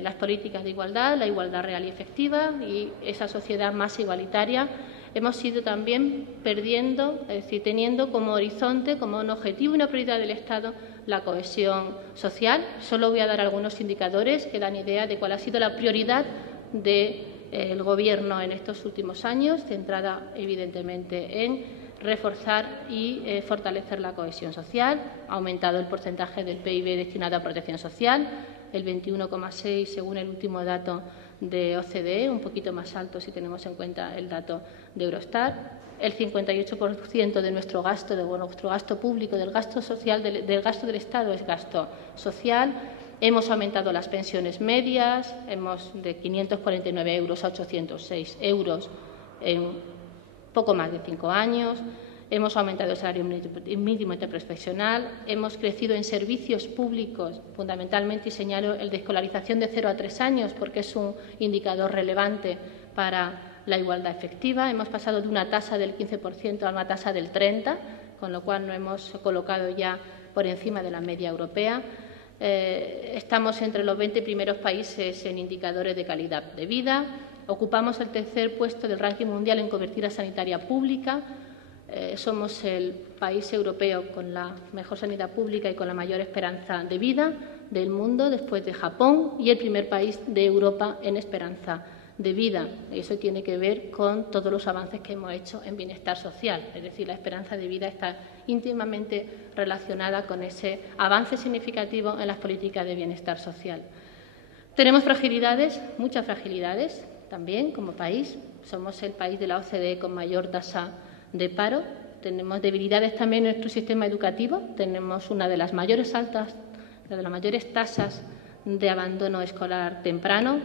las políticas de igualdad, la igualdad real y efectiva y esa sociedad más igualitaria, hemos ido también perdiendo, es decir, teniendo como horizonte, como un objetivo y una prioridad del Estado, la cohesión social. Solo voy a dar algunos indicadores que dan idea de cuál ha sido la prioridad del Gobierno en estos últimos años, centrada evidentemente en reforzar y fortalecer la cohesión social. Ha aumentado el porcentaje del PIB destinado a protección social, el 21,6 según el último dato de OCDE, un poquito más alto si tenemos en cuenta el dato de Eurostat. El 58% de nuestro gasto público, del gasto social, del gasto del Estado es gasto social. Hemos aumentado las pensiones medias, hemos de 549 euros a 806 euros en poco más de 5 años. Hemos aumentado el salario mínimo interprofesional, hemos crecido en servicios públicos, fundamentalmente, y señalo el de escolarización de 0 a 3 años, porque es un indicador relevante para la igualdad efectiva. Hemos pasado de una tasa del 15% a una tasa del 30%, con lo cual nos hemos colocado ya por encima de la media europea. Estamos entre los 20 primeros países en indicadores de calidad de vida. Ocupamos el tercer puesto del ranking mundial en cobertura sanitaria pública. Somos el país europeo con la mejor sanidad pública y con la mayor esperanza de vida del mundo, después de Japón, y el primer país de Europa en esperanza de vida. Eso tiene que ver con todos los avances que hemos hecho en bienestar social. Es decir, la esperanza de vida está íntimamente relacionada con ese avance significativo en las políticas de bienestar social. Tenemos fragilidades, muchas fragilidades también como país. Somos el país de la OCDE con mayor tasa de paro. Tenemos debilidades también en nuestro sistema educativo. Tenemos una de las mayores tasas de abandono escolar temprano.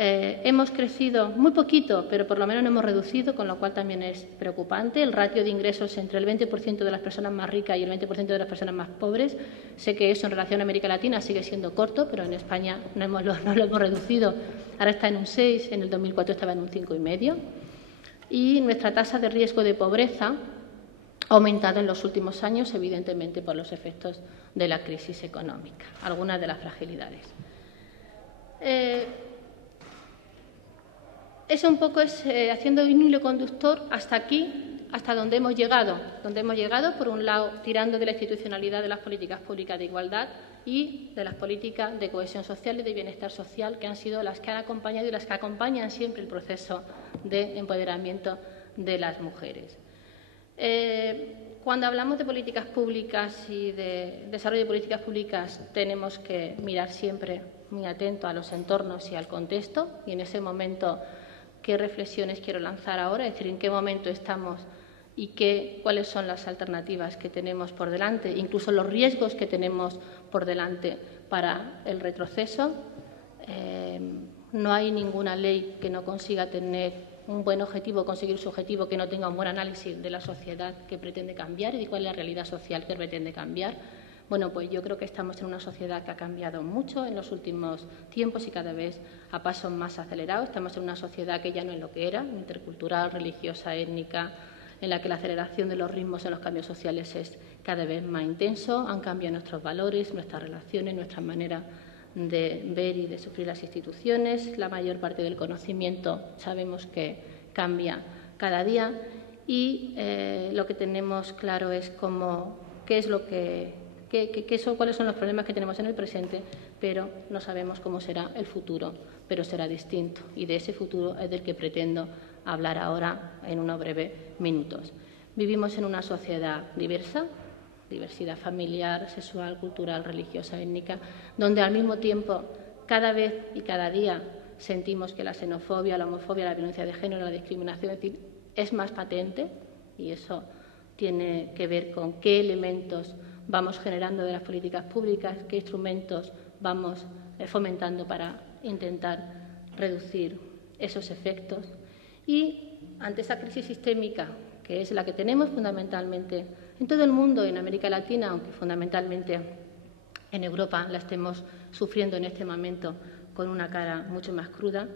Hemos crecido muy poquito, pero por lo menos no hemos reducido, con lo cual también es preocupante. El ratio de ingresos entre el 20% de las personas más ricas y el 20% de las personas más pobres. Sé que eso en relación a América Latina sigue siendo corto, pero en España no lo hemos reducido. Ahora está en un 6, en el 2004 estaba en un 5,5. Y nuestra tasa de riesgo de pobreza ha aumentado en los últimos años, evidentemente por los efectos de la crisis económica. Algunas de las fragilidades. Eso un poco es haciendo un hilo conductor hasta aquí, hasta donde hemos llegado. Donde hemos llegado, por un lado, tirando de la institucionalidad de las políticas públicas de igualdad y de las políticas de cohesión social y de bienestar social, que han sido las que han acompañado y las que acompañan siempre el proceso de empoderamiento de las mujeres. Cuando hablamos de políticas públicas y de desarrollo de políticas públicas, tenemos que mirar siempre muy atento a los entornos y al contexto, y en ese momento qué reflexiones quiero lanzar ahora, es decir, en qué momento estamos y cuáles son las alternativas que tenemos por delante, incluso los riesgos que tenemos por delante para el retroceso. No hay ninguna ley que no consiga tener un buen objetivo, conseguir su objetivo, que no tenga un buen análisis de la sociedad que pretende cambiar y de cuál es la realidad social que pretende cambiar. Bueno, pues yo creo que estamos en una sociedad que ha cambiado mucho en los últimos tiempos y cada vez a pasos más acelerados. Estamos en una sociedad que ya no es lo que era, intercultural, religiosa, étnica, en la que la aceleración de los ritmos en los cambios sociales es cada vez más intenso. Han cambiado nuestros valores, nuestras relaciones, nuestra manera de ver y de sufrir las instituciones. La mayor parte del conocimiento sabemos que cambia cada día y lo que tenemos claro es cuáles son los problemas que tenemos en el presente, pero no sabemos cómo será el futuro, pero será distinto. Y de ese futuro es del que pretendo hablar ahora en unos breves minutos. Vivimos en una sociedad diversa, diversidad familiar, sexual, cultural, religiosa, étnica, donde al mismo tiempo, cada vez y cada día, sentimos que la xenofobia, la homofobia, la violencia de género, la discriminación, es más patente, y eso tiene que ver con qué elementos vamos generando de las políticas públicas, qué instrumentos vamos fomentando para intentar reducir esos efectos. Y ante esa crisis sistémica, que es la que tenemos fundamentalmente en todo el mundo, en América Latina, aunque fundamentalmente en Europa la estemos sufriendo en este momento con una cara mucho más cruda,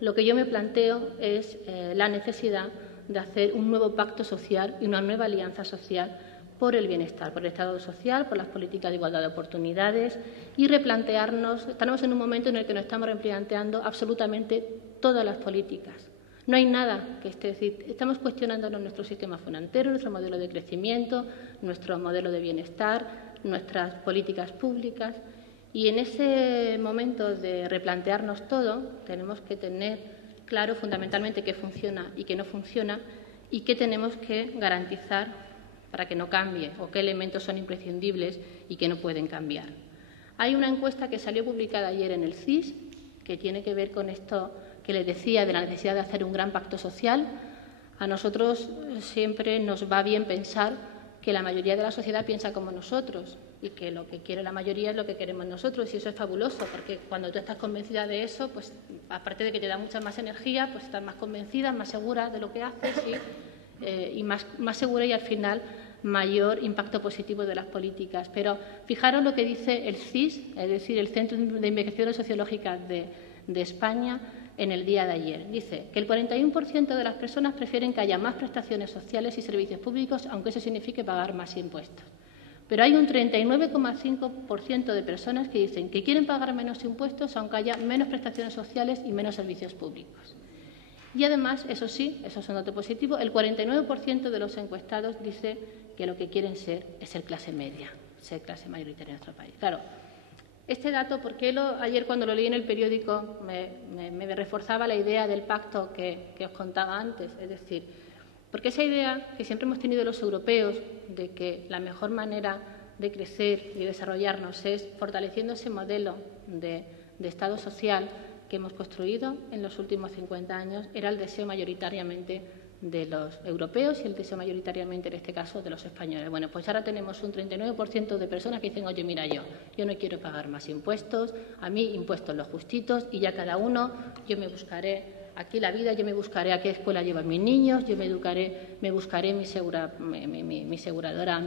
lo que yo me planteo es la necesidad de hacer un nuevo pacto social y una nueva alianza social por el bienestar, por el Estado social, por las políticas de igualdad de oportunidades y replantearnos. Estamos en un momento en el que nos estamos replanteando absolutamente todas las políticas. No hay nada que esté, es decir, estamos cuestionándonos nuestro sistema financiero, nuestro modelo de crecimiento, nuestro modelo de bienestar, nuestras políticas públicas. Y en ese momento de replantearnos todo, tenemos que tener claro fundamentalmente qué funciona y qué no funciona y qué tenemos que garantizar para que no cambie o qué elementos son imprescindibles y que no pueden cambiar. Hay una encuesta que salió publicada ayer en el CIS que tiene que ver con esto que les decía de la necesidad de hacer un gran pacto social. A nosotros siempre nos va bien pensar que la mayoría de la sociedad piensa como nosotros y que lo que quiere la mayoría es lo que queremos nosotros, y eso es fabuloso, porque cuando tú estás convencida de eso, pues aparte de que te da mucha más energía, pues estás más convencida, más segura de lo que haces y más segura, y al final mayor impacto positivo de las políticas. Pero fijaros lo que dice el CIS, es decir, el Centro de Investigaciones Sociológicas de España, en el día de ayer. Dice que el 41% de las personas prefieren que haya más prestaciones sociales y servicios públicos, aunque eso signifique pagar más impuestos. Pero hay un 39,5% de personas que dicen que quieren pagar menos impuestos, aunque haya menos prestaciones sociales y menos servicios públicos. Y además, eso sí, eso es un dato positivo, el 49% de los encuestados dice que lo que quieren ser es ser clase media, ser clase mayoritaria en nuestro país. Claro, este dato, porque ayer cuando lo leí en el periódico me reforzaba la idea del pacto que os contaba antes, es decir, porque esa idea que siempre hemos tenido los europeos de que la mejor manera de crecer y desarrollarnos es fortaleciendo ese modelo de Estado social que hemos construido en los últimos 50 años, era el deseo mayoritariamente de los europeos y el deseo mayoritariamente, en este caso, de los españoles. Bueno, pues ahora tenemos un 39% de personas que dicen, oye, mira, yo no quiero pagar más impuestos, a mí impuestos los justitos y ya cada uno, yo me buscaré aquí la vida, yo me buscaré a qué escuela llevan mis niños, yo me buscaré mi aseguradora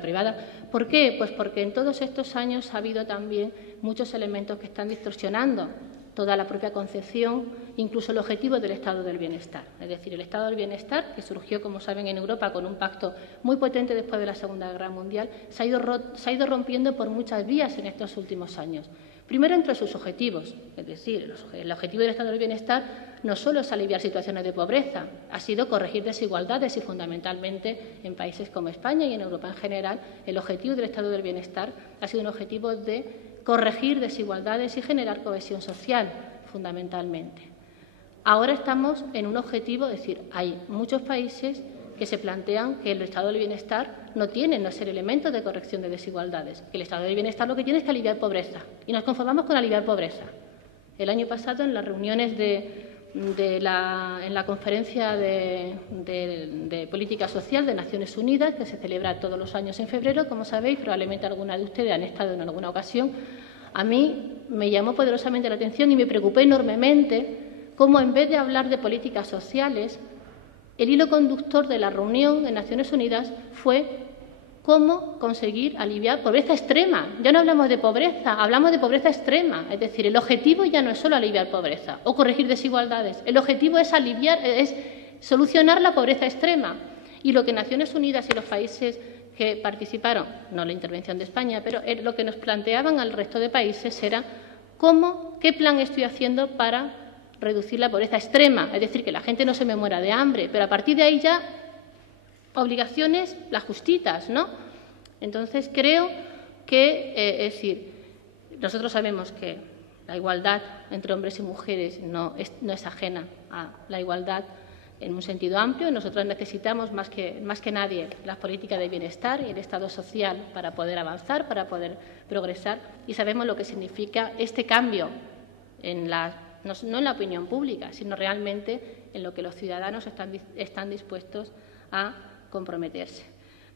privada. ¿Por qué? Pues porque en todos estos años ha habido también muchos elementos que están distorsionando toda la propia concepción, incluso el objetivo del Estado del Bienestar. Es decir, el Estado del Bienestar, que surgió, como saben, en Europa con un pacto muy potente después de la Segunda Guerra Mundial, se ha ido rompiendo por muchas vías en estos últimos años. Primero, entre sus objetivos. Es decir, el objetivo del Estado del Bienestar no solo es aliviar situaciones de pobreza, ha sido corregir desigualdades y, fundamentalmente, en países como España y en Europa en general, el objetivo del Estado del Bienestar ha sido un objetivo de corregir desigualdades y generar cohesión social, fundamentalmente. Ahora estamos en un objetivo, es decir, hay muchos países que se plantean que el Estado del Bienestar no ser elemento de corrección de desigualdades, que el Estado del Bienestar lo que tiene es que aliviar pobreza, y nos conformamos con aliviar pobreza. El año pasado, en las reuniones en la conferencia de política social de Naciones Unidas, que se celebra todos los años en febrero, como sabéis, probablemente algunas de ustedes han estado en alguna ocasión, a mí me llamó poderosamente la atención y me preocupé enormemente cómo, en vez de hablar de políticas sociales, el hilo conductor de la reunión en Naciones Unidas fue cómo conseguir aliviar pobreza extrema. Ya no hablamos de pobreza, hablamos de pobreza extrema. Es decir, el objetivo ya no es solo aliviar pobreza o corregir desigualdades. El objetivo es solucionar la pobreza extrema. Y lo que Naciones Unidas y los países que participaron, no la intervención de España, pero lo que nos planteaban al resto de países era qué plan estoy haciendo para reducir la pobreza extrema. Es decir, que la gente no se me muera de hambre, pero a partir de ahí ya obligaciones, las justitas, ¿no? Entonces, creo que, es decir, nosotros sabemos que la igualdad entre hombres y mujeres no es ajena a la igualdad en un sentido amplio. Nosotros necesitamos más que nadie las políticas de bienestar y el Estado social para poder avanzar, para poder progresar, y sabemos lo que significa este cambio no en la opinión pública, sino realmente en lo que los ciudadanos están dispuestos a comprometerse.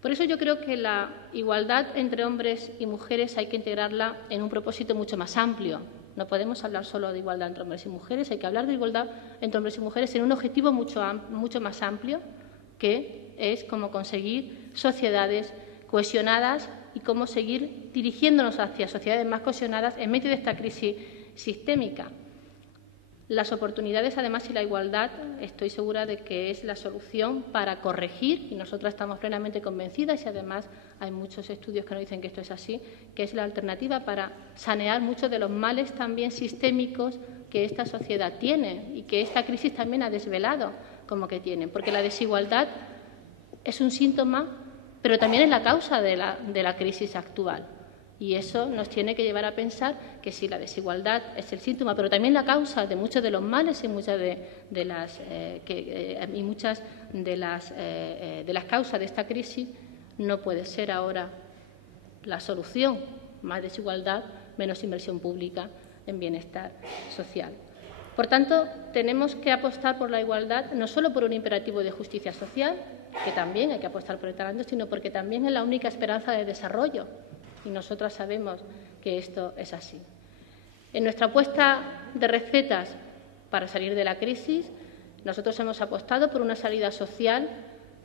Por eso yo creo que la igualdad entre hombres y mujeres hay que integrarla en un propósito mucho más amplio. No podemos hablar solo de igualdad entre hombres y mujeres, hay que hablar de igualdad entre hombres y mujeres en un objetivo mucho más amplio, que es cómo conseguir sociedades cohesionadas y cómo seguir dirigiéndonos hacia sociedades más cohesionadas en medio de esta crisis sistémica. Las oportunidades, además, y la igualdad, estoy segura de que es la solución para corregir, y nosotras estamos plenamente convencidas, y además hay muchos estudios que nos dicen que esto es así, que es la alternativa para sanear muchos de los males también sistémicos que esta sociedad tiene y que esta crisis también ha desvelado como que tienen, porque la desigualdad es un síntoma, pero también es la causa de la crisis actual. Y eso nos tiene que llevar a pensar que si la desigualdad es el síntoma, pero también la causa de muchos de los males y muchas de las causas de esta crisis, no puede ser ahora la solución más desigualdad, menos inversión pública en bienestar social. Por tanto, tenemos que apostar por la igualdad, no solo por un imperativo de justicia social, que también hay que apostar por el talento, sino porque también es la única esperanza de desarrollo. Y nosotras sabemos que esto es así. En nuestra apuesta de recetas para salir de la crisis, nosotros hemos apostado por una salida social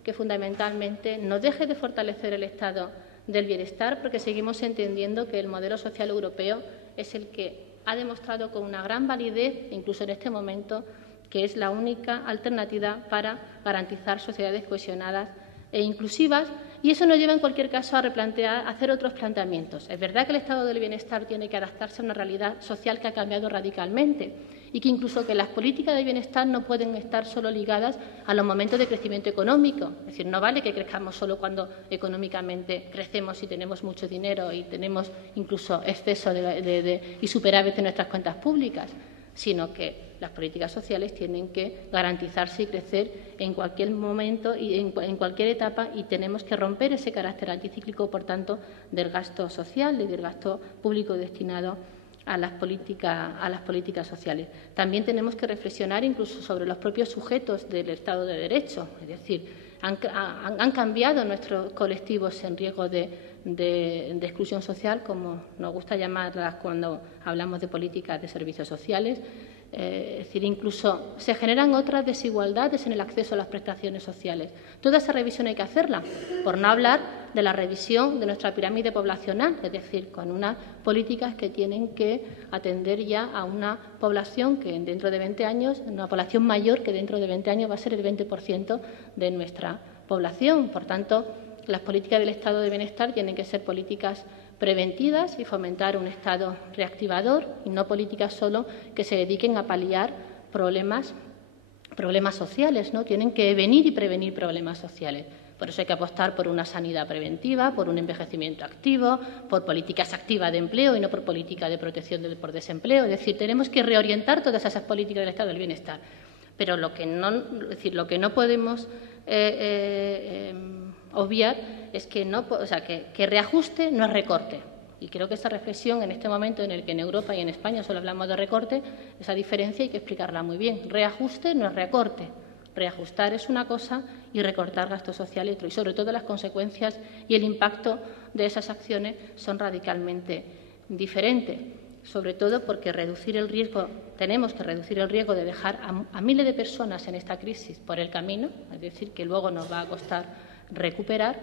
que fundamentalmente no deje de fortalecer el estado del bienestar, porque seguimos entendiendo que el modelo social europeo es el que ha demostrado con una gran validez, incluso en este momento, que es la única alternativa para garantizar sociedades cohesionadas e inclusivas, y eso nos lleva en cualquier caso a hacer otros planteamientos. Es verdad que el estado del bienestar tiene que adaptarse a una realidad social que ha cambiado radicalmente y que incluso que las políticas de bienestar no pueden estar solo ligadas a los momentos de crecimiento económico. Es decir, no vale que crezcamos solo cuando económicamente crecemos y tenemos mucho dinero y tenemos incluso exceso y superávit en nuestras cuentas públicas, sino que las políticas sociales tienen que garantizarse y crecer en cualquier momento y en cualquier etapa, y tenemos que romper ese carácter anticíclico, por tanto, del gasto social y del gasto público destinado a las políticas sociales. También tenemos que reflexionar incluso sobre los propios sujetos del Estado de Derecho, es decir, han cambiado nuestros colectivos en riesgo de exclusión social, como nos gusta llamarlas cuando hablamos de políticas de servicios sociales. Es decir, incluso se generan otras desigualdades en el acceso a las prestaciones sociales. Toda esa revisión hay que hacerla, por no hablar de la revisión de nuestra pirámide poblacional, es decir, con unas políticas que tienen que atender ya a una población que dentro de 20 años, una población mayor que dentro de 20 años va a ser el 20% de nuestra población. Por tanto, las políticas del Estado de bienestar tienen que ser políticas preventivas y fomentar un Estado reactivador, y no políticas solo que se dediquen a paliar problemas sociales, ¿no? Tienen que venir y prevenir problemas sociales. Por eso hay que apostar por una sanidad preventiva, por un envejecimiento activo, por políticas activas de empleo y no por política de protección por desempleo. Es decir, tenemos que reorientar todas esas políticas del Estado del bienestar. Pero lo que no podemos obviar es que reajuste no es recorte. Y creo que esa reflexión, en este momento en el que en Europa y en España solo hablamos de recorte, esa diferencia hay que explicarla muy bien. Reajuste no es recorte. Reajustar es una cosa y recortar gastos sociales y sobre todo las consecuencias y el impacto de esas acciones son radicalmente diferentes. Sobre todo porque tenemos que reducir el riesgo de dejar a miles de personas en esta crisis por el camino, es decir, que luego nos va a costar recuperar,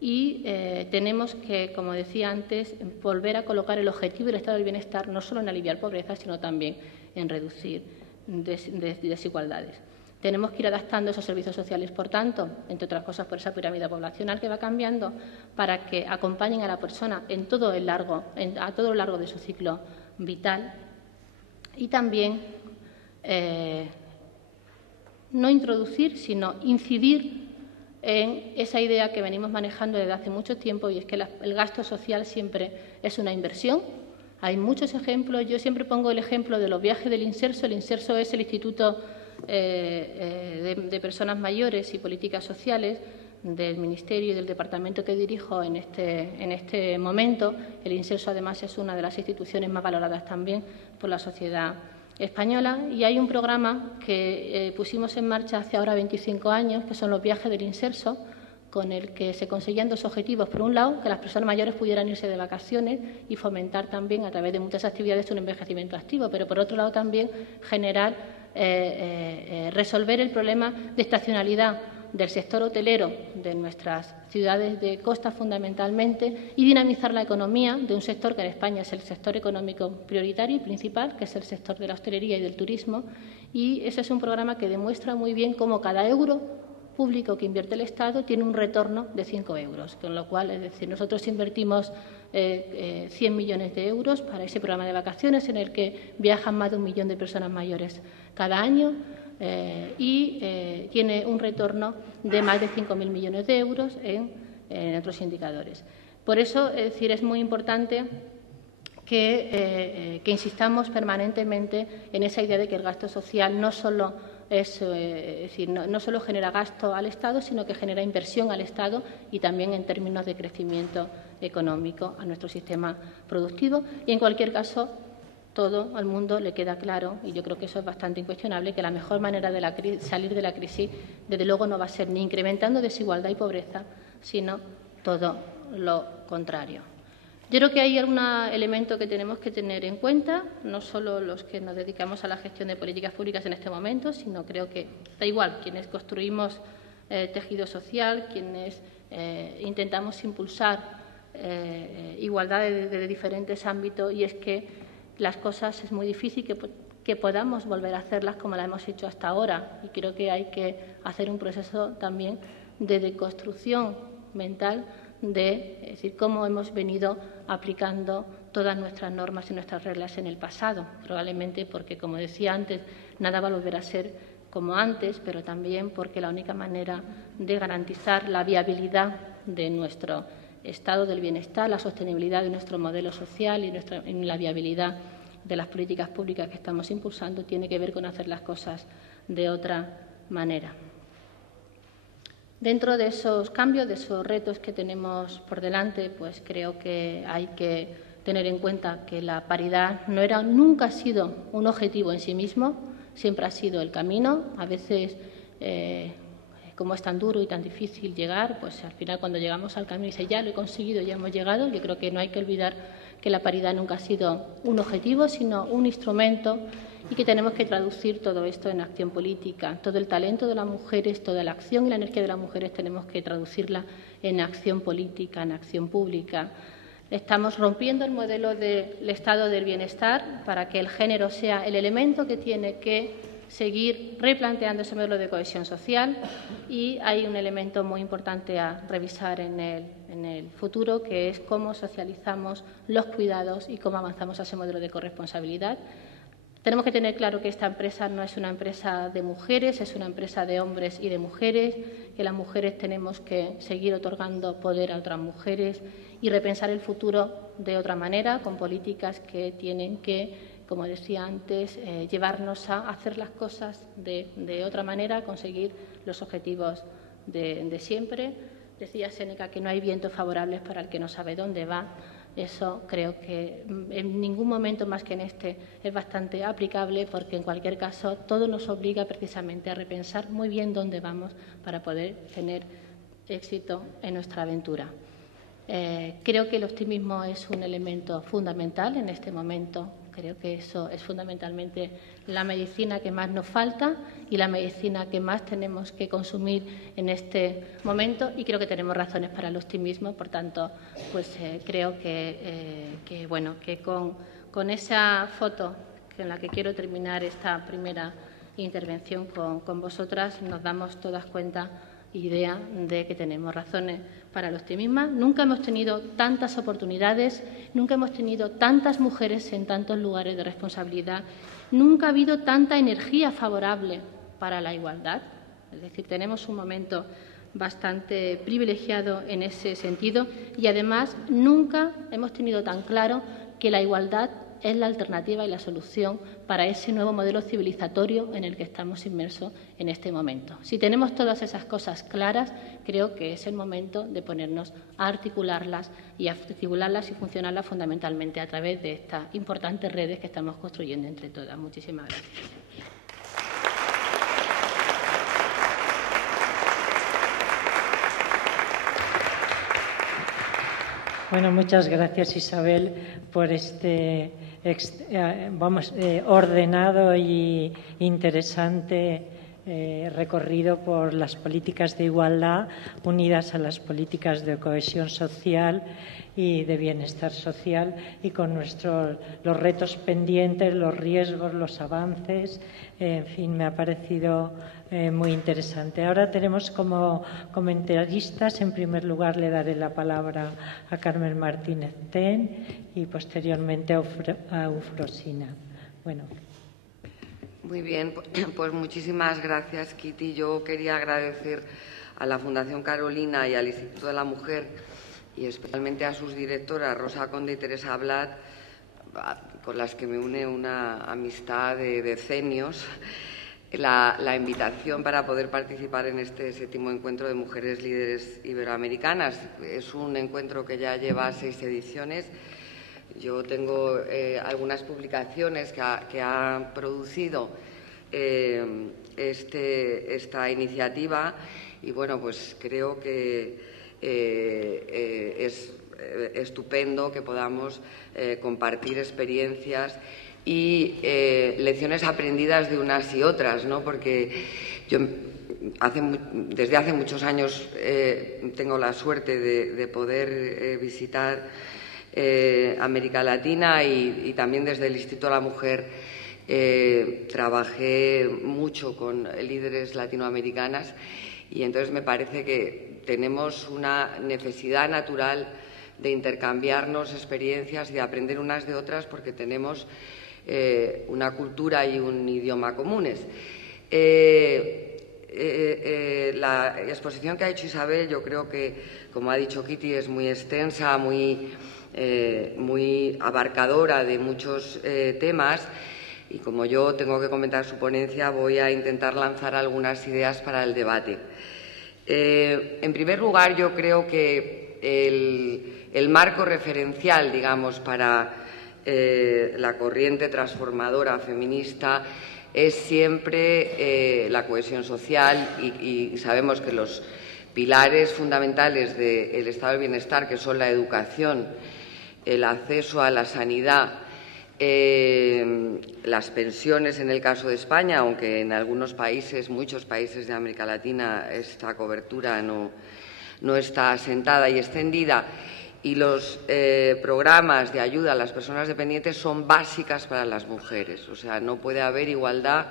y tenemos que, como decía antes, volver a colocar el objetivo del estado del bienestar no solo en aliviar pobreza, sino también en reducir desigualdades. Tenemos que ir adaptando esos servicios sociales, por tanto, entre otras cosas por esa pirámide poblacional que va cambiando, para que acompañen a la persona a todo lo largo de su ciclo vital, y también no introducir, sino incidir en esa idea que venimos manejando desde hace mucho tiempo, y es que el gasto social siempre es una inversión. Hay muchos ejemplos. Yo siempre pongo el ejemplo de los viajes del INSERSO. El INSERSO es el Instituto de Personas Mayores y Políticas Sociales del Ministerio y del Departamento que dirijo en este momento. El INSERSO, además, es una de las instituciones más valoradas también por la sociedad española, y hay un programa que pusimos en marcha hace ahora 25 años, que son los viajes del INSERSO, con el que se conseguían dos objetivos. Por un lado, que las personas mayores pudieran irse de vacaciones y fomentar también, a través de muchas actividades, un envejecimiento activo, pero por otro lado también generar, resolver el problema de estacionalidad del sector hotelero de nuestras ciudades de costa fundamentalmente y dinamizar la economía de un sector que en España es el sector económico prioritario y principal, que es el sector de la hostelería y del turismo. Y ese es un programa que demuestra muy bien cómo cada euro público que invierte el Estado tiene un retorno de 5 euros, con lo cual, es decir, nosotros invertimos 100 millones de euros para ese programa de vacaciones en el que viajan más de 1 millón de personas mayores cada año y tiene un retorno de más de 5.000 millones de euros en otros indicadores. Por eso, es decir, es muy importante que insistamos permanentemente en esa idea de que el gasto social no solo no solo genera gasto al Estado, sino que genera inversión al Estado y también en términos de crecimiento económico a nuestro sistema productivo. Y, en cualquier caso, todo al mundo le queda claro, y yo creo que eso es bastante incuestionable, que la mejor manera de salir de la crisis, desde luego, no va a ser ni incrementando desigualdad y pobreza, sino todo lo contrario. Yo creo que hay algún elemento que tenemos que tener en cuenta, no solo los que nos dedicamos a la gestión de políticas públicas en este momento, sino creo que da igual quienes construimos tejido social, quienes intentamos impulsar igualdad de diferentes ámbitos, y es que las cosas es muy difícil que podamos volver a hacerlas como las hemos hecho hasta ahora, y creo que hay que hacer un proceso también de deconstrucción mental es decir, cómo hemos venido aplicando todas nuestras normas y nuestras reglas en el pasado, probablemente porque, como decía antes, nada va a volver a ser como antes, pero también porque la única manera de garantizar la viabilidad de nuestro estado del bienestar, la sostenibilidad de nuestro modelo social y la viabilidad de las políticas públicas que estamos impulsando tiene que ver con hacer las cosas de otra manera. Dentro de esos cambios, de esos retos que tenemos por delante, pues creo que hay que tener en cuenta que la paridad nunca ha sido un objetivo en sí mismo, siempre ha sido el camino. A veces, como es tan duro y tan difícil llegar, pues al final cuando llegamos al camino dice ya lo he conseguido, ya hemos llegado. Yo creo que no hay que olvidar que la paridad nunca ha sido un objetivo, sino un instrumento, y que tenemos que traducir todo esto en acción política. Todo el talento de las mujeres, toda la acción y la energía de las mujeres tenemos que traducirla en acción política, en acción pública. Estamos rompiendo el modelo del estado del bienestar para que el género sea el elemento que tiene que seguir replanteando ese modelo de cohesión social, y hay un elemento muy importante a revisar en el futuro, que es cómo socializamos los cuidados y cómo avanzamos a ese modelo de corresponsabilidad. Tenemos que tener claro que esta empresa no es una empresa de mujeres, es una empresa de hombres y de mujeres, que las mujeres tenemos que seguir otorgando poder a otras mujeres y repensar el futuro de otra manera, con políticas que tienen que, como decía antes, llevarnos a hacer las cosas de otra manera, conseguir los objetivos de siempre. Decía Séneca que no hay vientos favorables para el que no sabe dónde va. Eso creo que en ningún momento más que en este es bastante aplicable, porque en cualquier caso todo nos obliga precisamente a repensar muy bien dónde vamos para poder tener éxito en nuestra aventura. Creo que el optimismo es un elemento fundamental en este momento. Creo que eso es fundamentalmente la medicina que más nos falta y la medicina que más tenemos que consumir en este momento, y creo que tenemos razones para el optimismo. Por tanto, pues creo que con esa foto en la que quiero terminar esta primera intervención con vosotras, nos damos todas cuenta idea de que tenemos razones para el optimismo. Nunca hemos tenido tantas oportunidades, nunca hemos tenido tantas mujeres en tantos lugares de responsabilidad, nunca ha habido tanta energía favorable para la igualdad. Es decir, tenemos un momento bastante privilegiado en ese sentido, y además nunca hemos tenido tan claro que la igualdad es la alternativa y la solución para ese nuevo modelo civilizatorio en el que estamos inmersos en este momento. Si tenemos todas esas cosas claras, creo que es el momento de ponernos a articularlas y funcionarlas fundamentalmente a través de estas importantes redes que estamos construyendo entre todas. Muchísimas gracias. Bueno, muchas gracias, Isabel, por este ordenado y interesante recorrido por las políticas de igualdad unidas a las políticas de cohesión social y de bienestar social, y con los retos pendientes, los riesgos, los avances. En fin, me ha parecido muy interesante. Ahora tenemos como comentaristas, en primer lugar le daré la palabra a Carmen Martínez Ten y posteriormente a Eufrosina. Bueno. Muy bien, pues muchísimas gracias, Kitty. Yo quería agradecer a la Fundación Carolina y al Instituto de la Mujer, y especialmente a sus directoras, Rosa Conde y Teresa Blat, con las que me une una amistad de decenios, la invitación para poder participar en este 7º encuentro de mujeres líderes iberoamericanas. Es un encuentro que ya lleva 6 ediciones. Yo tengo algunas publicaciones que ha producido esta iniciativa, y bueno, pues creo que es estupendo que podamos compartir experiencias y lecciones aprendidas de unas y otras, ¿no? Porque yo desde hace muchos años tengo la suerte de poder visitar América Latina, y también desde el Instituto de la Mujer trabajé mucho con líderes latinoamericanas, y entonces me parece que tenemos una necesidad natural de intercambiarnos experiencias y de aprender unas de otras, porque tenemos una cultura y un idioma comunes. La exposición que ha hecho Isabel, yo creo que, como ha dicho Kitty, es muy extensa, muy abarcadora de muchos temas, y como yo tengo que comentar su ponencia, voy a intentar lanzar algunas ideas para el debate. En primer lugar, yo creo que el marco referencial, digamos, para la corriente transformadora feminista es siempre la cohesión social, y sabemos que los pilares fundamentales del estado del bienestar, que son la educación, el acceso a la sanidad, las pensiones en el caso de España, aunque en algunos países, muchos países de América Latina, esta cobertura no está asentada y extendida, y los programas de ayuda a las personas dependientes son básicas para las mujeres. O sea, no puede haber igualdad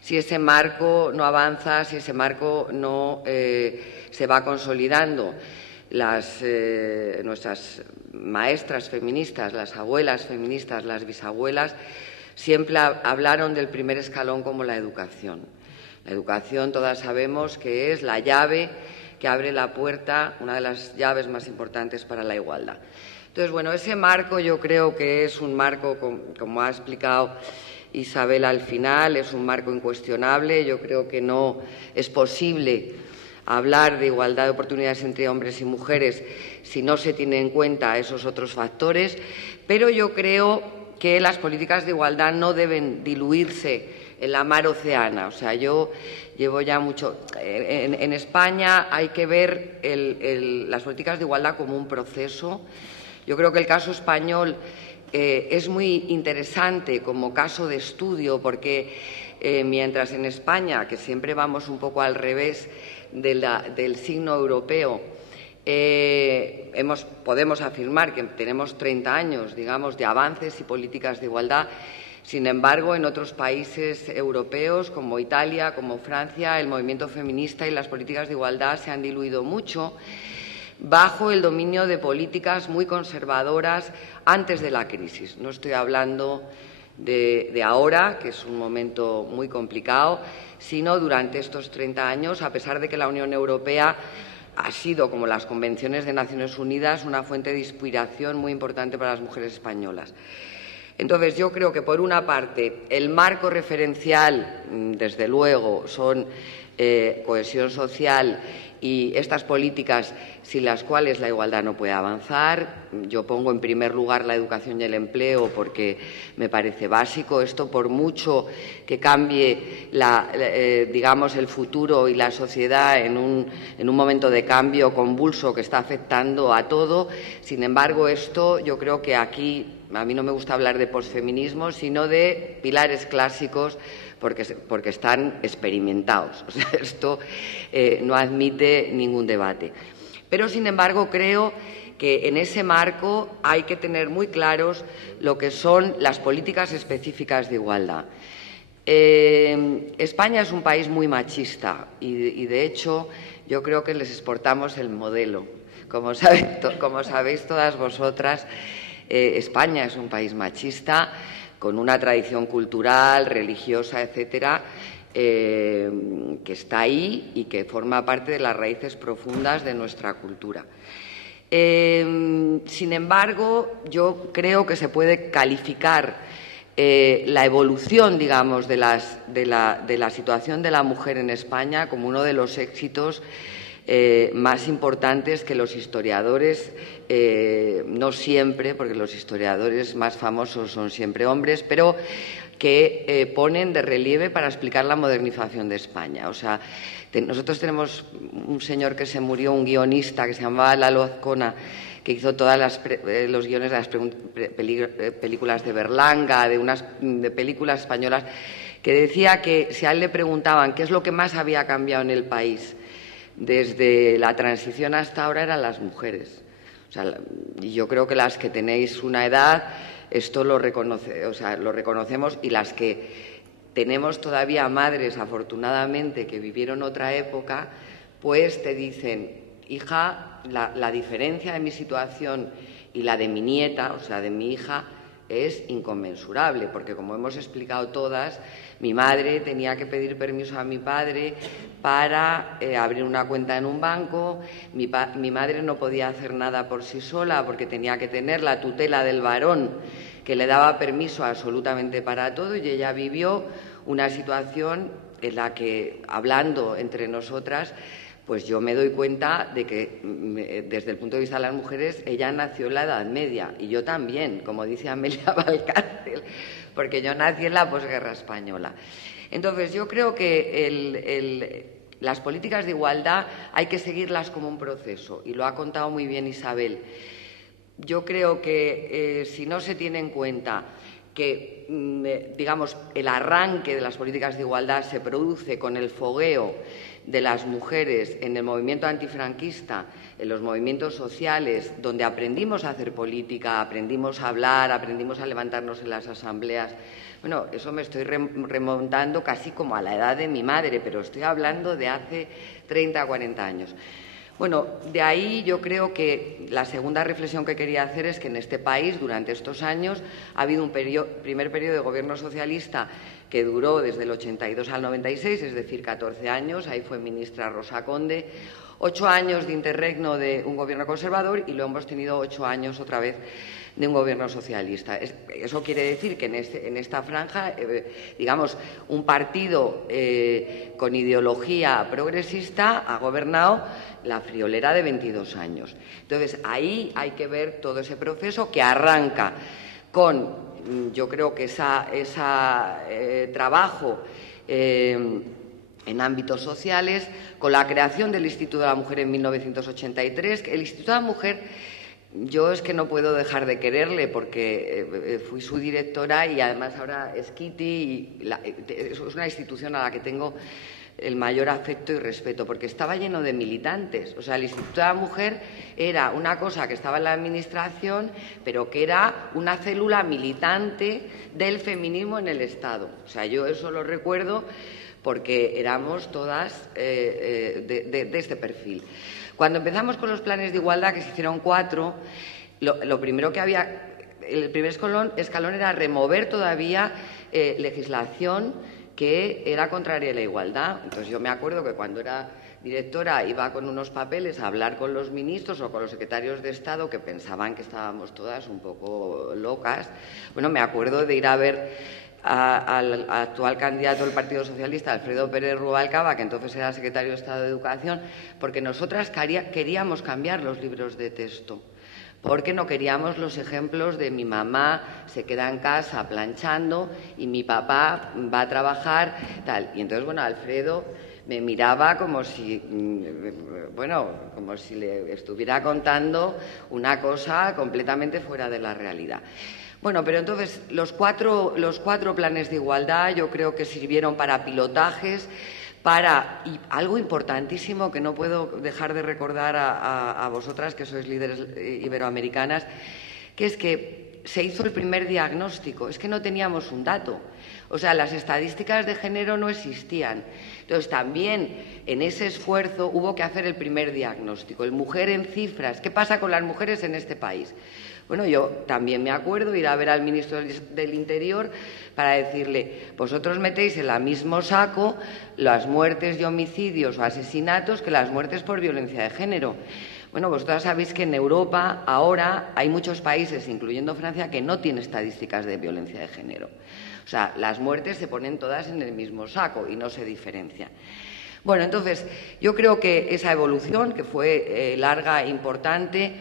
si ese marco no avanza, si ese marco no se va consolidando. Nuestras maestras feministas, las abuelas feministas, las bisabuelas, siempre hablaron del primer escalón como la educación. La educación, todas sabemos que es la llave que abre la puerta, una de las llaves más importantes para la igualdad. Entonces, bueno, ese marco yo creo que es un marco, como ha explicado Isabel al final, es un marco incuestionable. Yo creo que no es posible hablar de igualdad de oportunidades entre hombres y mujeres si no se tienen en cuenta esos otros factores, pero yo creo que las políticas de igualdad no deben diluirse en la mar Océana. O sea, yo llevo ya mucho. En España hay que ver las políticas de igualdad como un proceso. Yo creo que el caso español es muy interesante como caso de estudio, porque mientras en España, que siempre vamos un poco al revés del signo europeo, podemos afirmar que tenemos 30 años, digamos, de avances y políticas de igualdad. Sin embargo, en otros países europeos, como Italia, como Francia, el movimiento feminista y las políticas de igualdad se han diluido mucho bajo el dominio de políticas muy conservadoras antes de la crisis. No estoy hablando de ahora, que es un momento muy complicado, sino durante estos 30 años, a pesar de que la Unión Europea ha sido, como las convenciones de Naciones Unidas, una fuente de inspiración muy importante para las mujeres españolas. Entonces, yo creo que, por una parte, el marco referencial, desde luego, son cohesión social y estas políticas sin las cuales la igualdad no puede avanzar. Yo pongo en primer lugar la educación y el empleo porque me parece básico. Esto, por mucho que cambie digamos, el futuro y la sociedad en un momento de cambio convulso que está afectando a todo, sin embargo, esto yo creo que aquí, a mí no me gusta hablar de posfeminismo, sino de pilares clásicos porque están experimentados. O sea, esto no admite ningún debate. Pero, sin embargo, creo que en ese marco hay que tener muy claros lo que son las políticas específicas de igualdad. España es un país muy machista y, de hecho, yo creo que les exportamos el modelo. Como sabéis todas vosotras, España es un país machista, con una tradición cultural, religiosa, etcétera, que está ahí y que forma parte de las raíces profundas de nuestra cultura. Sin embargo, yo creo que se puede calificar la evolución, digamos, de la situación de la mujer en España como uno de los éxitos más importantes que los historiadores, no siempre, porque los historiadores más famosos son siempre hombres, pero que ponen de relieve para explicar la modernización de España. O sea, nosotros tenemos un señor que se murió, un guionista que se llamaba Lalo Azcona, que hizo todos los guiones de las películas de Berlanga, de películas españolas, que decía que si a él le preguntaban qué es lo que más había cambiado en el país desde la transición hasta ahora, eran las mujeres. O sea, y yo creo que las que tenéis una edad, esto lo reconocemos, y las que tenemos todavía madres, afortunadamente, que vivieron otra época, pues te dicen: hija, la diferencia de mi situación y la de mi nieta, o sea, de mi hija, es inconmensurable, porque, como hemos explicado todas, mi madre tenía que pedir permiso a mi padre para abrir una cuenta en un banco. Mi madre no podía hacer nada por sí sola porque tenía que tener la tutela del varón, que le daba permiso absolutamente para todo, y ella vivió una situación en la que, hablando entre nosotras, pues yo me doy cuenta de que, desde el punto de vista de las mujeres, ella nació en la Edad Media, y yo también, como dice Amelia Valcárcel, porque yo nací en la posguerra española. Entonces, yo creo que las políticas de igualdad hay que seguirlas como un proceso, y lo ha contado muy bien Isabel. Yo creo que si no se tiene en cuenta que, digamos, el arranque de las políticas de igualdad se produce con el fogueo de las mujeres en el movimiento antifranquista, en los movimientos sociales, donde aprendimos a hacer política, aprendimos a hablar, aprendimos a levantarnos en las asambleas. Bueno, eso me estoy remontando casi como a la edad de mi madre, pero estoy hablando de hace 30, 40 años. Bueno, de ahí yo creo que la segunda reflexión que quería hacer es que en este país, durante estos años, ha habido un primer periodo de gobierno socialista que duró desde el 82 al 96, es decir, 14 años. Ahí fue ministra Rosa Conde. 8 años de interregno de un gobierno conservador, y luego hemos tenido 8 años otra vez de un gobierno socialista. Eso quiere decir que en esta franja, digamos, un partido con ideología progresista ha gobernado la friolera de 22 años. Entonces, ahí hay que ver todo ese proceso que arranca con, yo creo que ese trabajo en ámbitos sociales, con la creación del Instituto de la Mujer en 1983. El Instituto de la Mujer, yo es que no puedo dejar de quererle, porque fui su directora y además ahora es Kitty, y es una institución a la que tengo el mayor afecto y respeto, porque estaba lleno de militantes. O sea, el Instituto de la Mujer era una cosa que estaba en la administración, pero que era una célula militante del feminismo en el Estado. O sea, yo eso lo recuerdo porque éramos todas de este perfil. Cuando empezamos con los planes de igualdad, que se hicieron 4, lo primero que había, el primer escalón era remover todavía legislación que era contraria a la igualdad. Entonces, yo me acuerdo que cuando era directora iba con unos papeles a hablar con los ministros o con los secretarios de Estado, que pensaban que estábamos todas un poco locas. Bueno, me acuerdo de ir a ver al actual candidato del Partido Socialista, Alfredo Pérez Rubalcaba, que entonces era secretario de Estado de Educación, porque nosotras queríamos cambiar los libros de texto, porque no queríamos los ejemplos de mi mamá se queda en casa planchando y mi papá va a trabajar, tal. Y entonces, bueno, Alfredo me miraba como si, como si le estuviera contando una cosa completamente fuera de la realidad. Bueno, pero entonces los cuatro planes de igualdad yo creo que sirvieron para pilotajes, y algo importantísimo que no puedo dejar de recordar a vosotras, que sois líderes iberoamericanas, que es que se hizo el primer diagnóstico. Es que no teníamos un dato. O sea, las estadísticas de género no existían. Entonces, también en ese esfuerzo hubo que hacer el primer diagnóstico. El mujer en cifras. ¿Qué pasa con las mujeres en este país? Bueno, yo también me acuerdo ir a ver al ministro del Interior para decirle, vosotros metéis en el mismo saco las muertes y homicidios o asesinatos que las muertes por violencia de género. Bueno, vosotras sabéis que en Europa ahora hay muchos países, incluyendo Francia, que no tienen estadísticas de violencia de género. O sea, las muertes se ponen todas en el mismo saco y no se diferencian. Bueno, entonces, yo creo que esa evolución, que fue larga e importante,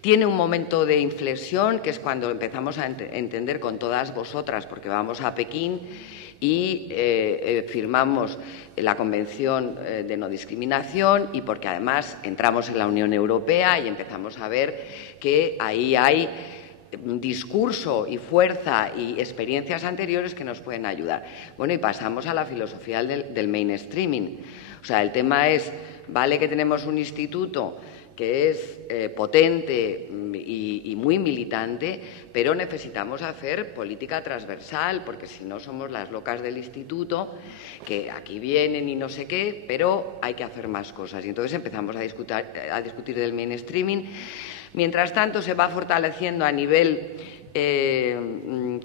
tiene un momento de inflexión, que es cuando empezamos a entender con todas vosotras, porque vamos a Pekín y firmamos la Convención de No Discriminación, y porque además entramos en la Unión Europea y empezamos a ver que ahí hay discurso y fuerza y experiencias anteriores que nos pueden ayudar. Bueno, y pasamos a la filosofía del mainstreaming. O sea, el tema es, vale que tenemos un instituto que es potente y muy militante, pero necesitamos hacer política transversal, porque si no somos las locas del instituto, que aquí vienen y no sé qué, pero hay que hacer más cosas. Y entonces empezamos a discutir del mainstreaming. Mientras tanto, se va fortaleciendo a nivel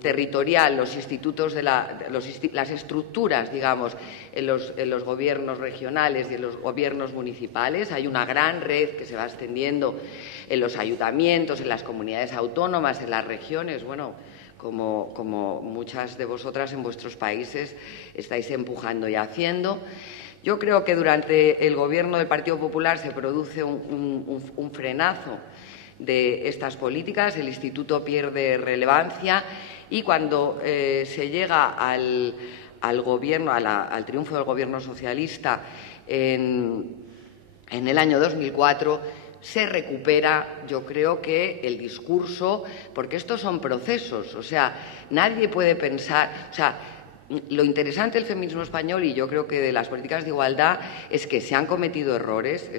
territorial los institutos las estructuras, digamos, en los gobiernos regionales y en los gobiernos municipales. Hay una gran red que se va extendiendo en los ayuntamientos, en las comunidades autónomas, en las regiones. Bueno, como muchas de vosotras en vuestros países estáis empujando y haciendo. Yo creo que durante el gobierno del Partido Popular se produce un frenazo de estas políticas, el instituto pierde relevancia, y cuando se llega al gobierno, al triunfo del gobierno socialista en el año 2004, se recupera, yo creo que el discurso, porque estos son procesos, o sea, nadie puede pensar, o sea, lo interesante del feminismo español, y yo creo que de las políticas de igualdad, es que se han cometido errores,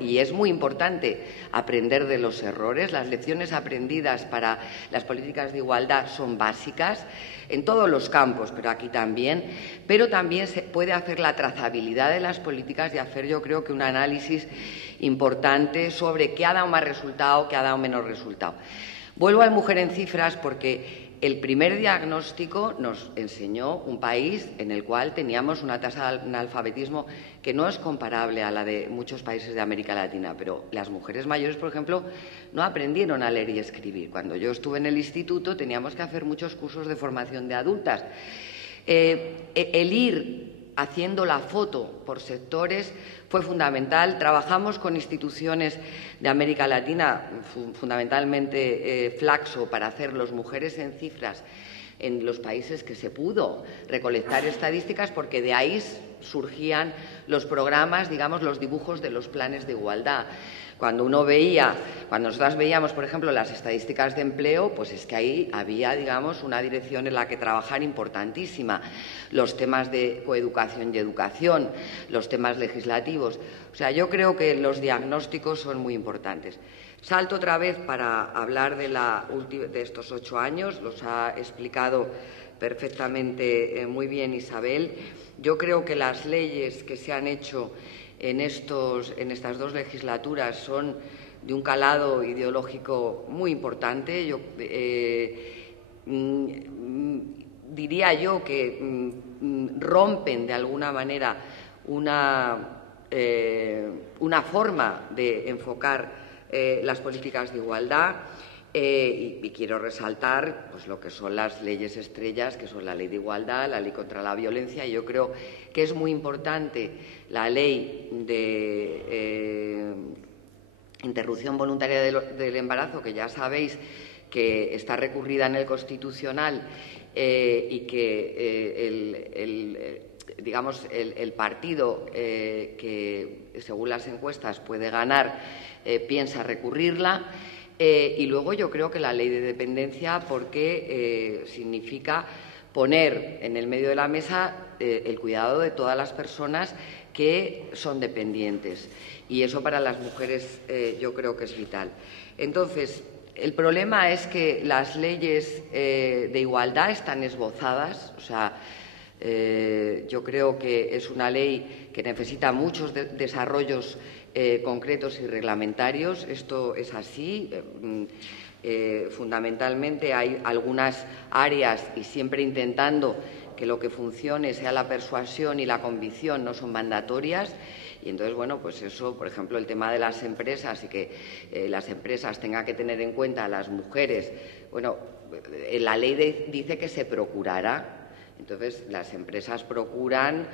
y es muy importante aprender de los errores. Las lecciones aprendidas para las políticas de igualdad son básicas en todos los campos, pero aquí también. Pero también se puede hacer la trazabilidad de las políticas y hacer, yo creo que, un análisis importante sobre qué ha dado más resultado, qué ha dado menos resultado. Vuelvo al Mujer en Cifras porque el primer diagnóstico nos enseñó un país en el cual teníamos una tasa de analfabetismo que no es comparable a la de muchos países de América Latina, pero las mujeres mayores, por ejemplo, no aprendieron a leer y escribir. Cuando yo estuve en el instituto teníamos que hacer muchos cursos de formación de adultas. El ir haciendo la foto por sectores fue fundamental. Trabajamos con instituciones de América Latina, fundamentalmente Flaxo, para hacer los Mujeres en Cifras en los países que se pudo recolectar estadísticas, porque de ahí surgían los programas, digamos, los dibujos de los planes de igualdad. Cuando nosotras veíamos, por ejemplo, las estadísticas de empleo, pues es que ahí había, digamos, una dirección en la que trabajar importantísima. Los temas de coeducación y educación, los temas legislativos. O sea, yo creo que los diagnósticos son muy importantes. Salto otra vez para hablar de estos 8 años, los ha explicado perfectamente muy bien Isabel. Yo creo que las leyes que se han hecho en estas 2 legislaturas son de un calado ideológico muy importante. Yo diría yo que rompen de alguna manera una forma de enfocar las políticas de igualdad, Y quiero resaltar pues, lo que son las leyes estrellas, que son la Ley de Igualdad, la Ley contra la Violencia. Yo creo que es muy importante la Ley de interrupción voluntaria del embarazo, que ya sabéis que está recurrida en el Constitucional y que el partido que, según las encuestas, puede ganar, piensa recurrirla. Y luego yo creo que la ley de dependencia, porque significa poner en el medio de la mesa el cuidado de todas las personas que son dependientes. Y eso para las mujeres yo creo que es vital. Entonces, el problema es que las leyes de igualdad están esbozadas, o sea, yo creo que es una ley que necesita muchos desarrollos concretos y reglamentarios. Esto es así. Fundamentalmente hay algunas áreas, y siempre intentando que lo que funcione sea la persuasión y la convicción, no son mandatorias. Y entonces, bueno, pues eso, por ejemplo, el tema de las empresas y que las empresas tengan que tener en cuenta a las mujeres. Bueno, la ley dice que se procurará. Entonces, las empresas procuran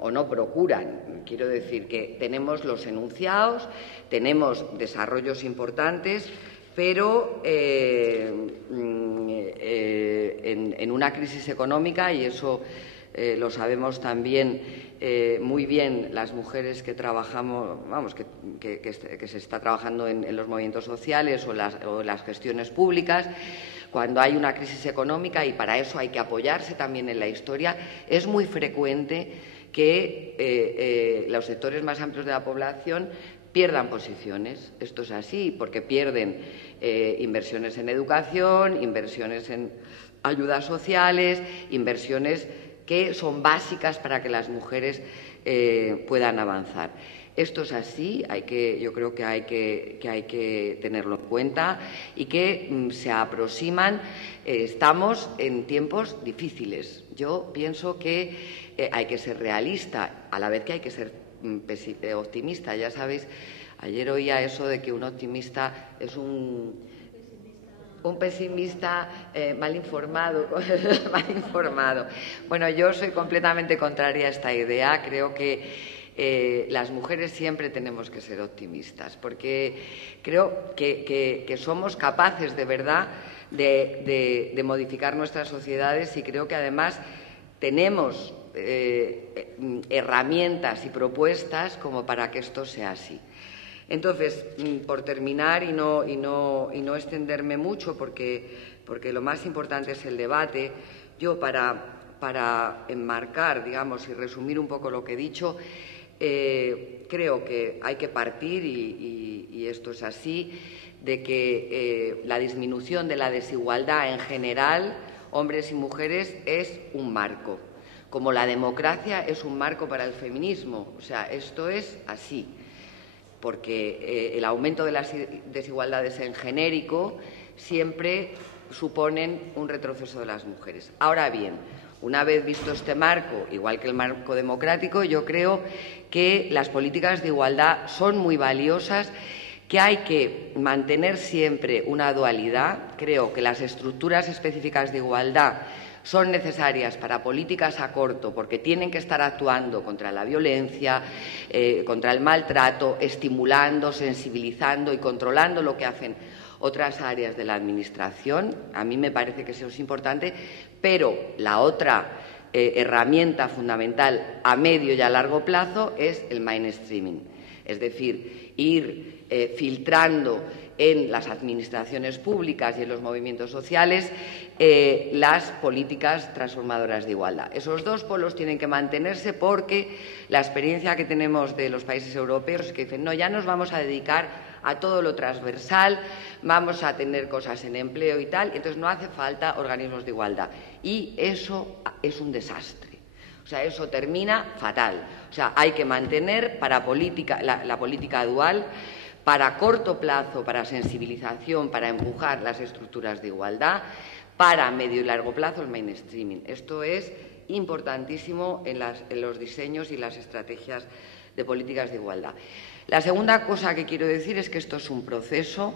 o no procuran. Quiero decir que tenemos los enunciados, tenemos desarrollos importantes, pero en una crisis económica, y eso lo sabemos también muy bien las mujeres que trabajamos, vamos, que se está trabajando en los movimientos sociales o en las gestiones públicas. Cuando hay una crisis económica, y para eso hay que apoyarse también en la historia, es muy frecuente que los sectores más amplios de la población pierdan posiciones. Esto es así, porque pierden inversiones en educación, inversiones en ayudas sociales, inversiones que son básicas para que las mujeres puedan avanzar. Esto es así, yo creo que hay que tenerlo en cuenta, y que se aproximan. Estamos en tiempos difíciles. Yo pienso que hay que ser realista, a la vez que hay que ser optimista. Ya sabéis, ayer oía eso de que un optimista es un pesimista mal informado. Bueno, yo soy completamente contraria a esta idea. Creo que las mujeres siempre tenemos que ser optimistas, porque creo que somos capaces de verdad de modificar nuestras sociedades, y creo que además tenemos herramientas y propuestas como para que esto sea así. Entonces, por terminar y no extenderme mucho, porque lo más importante es el debate, yo para enmarcar, digamos, y resumir un poco lo que he dicho, creo que hay que partir, y esto es así, de que la disminución de la desigualdad en general, hombres y mujeres, es un marco, como la democracia es un marco para el feminismo. O sea, esto es así, porque el aumento de las desigualdades en genérico siempre suponen un retroceso de las mujeres. Ahora bien, una vez visto este marco, igual que el marco democrático, yo creo que las políticas de igualdad son muy valiosas, que hay que mantener siempre una dualidad. Creo que las estructuras específicas de igualdad son necesarias para políticas a corto, porque tienen que estar actuando contra la violencia, contra el maltrato, estimulando, sensibilizando y controlando lo que hacen otras áreas de la Administración. A mí me parece que eso es importante, pero la otra herramienta fundamental a medio y a largo plazo es el mainstreaming, es decir, ir filtrando en las administraciones públicas y en los movimientos sociales las políticas transformadoras de igualdad. Esos dos polos tienen que mantenerse, porque la experiencia que tenemos de los países europeos es que dicen: no, ya nos vamos a dedicar a todo lo transversal, vamos a tener cosas en empleo y tal, entonces no hace falta organismos de igualdad. Y eso es un desastre. O sea, eso termina fatal. O sea, hay que mantener para la política dual, para corto plazo, para sensibilización, para empujar las estructuras de igualdad, para medio y largo plazo el mainstreaming. Esto es importantísimo en los diseños y las estrategias de políticas de igualdad. La segunda cosa que quiero decir es que esto es un proceso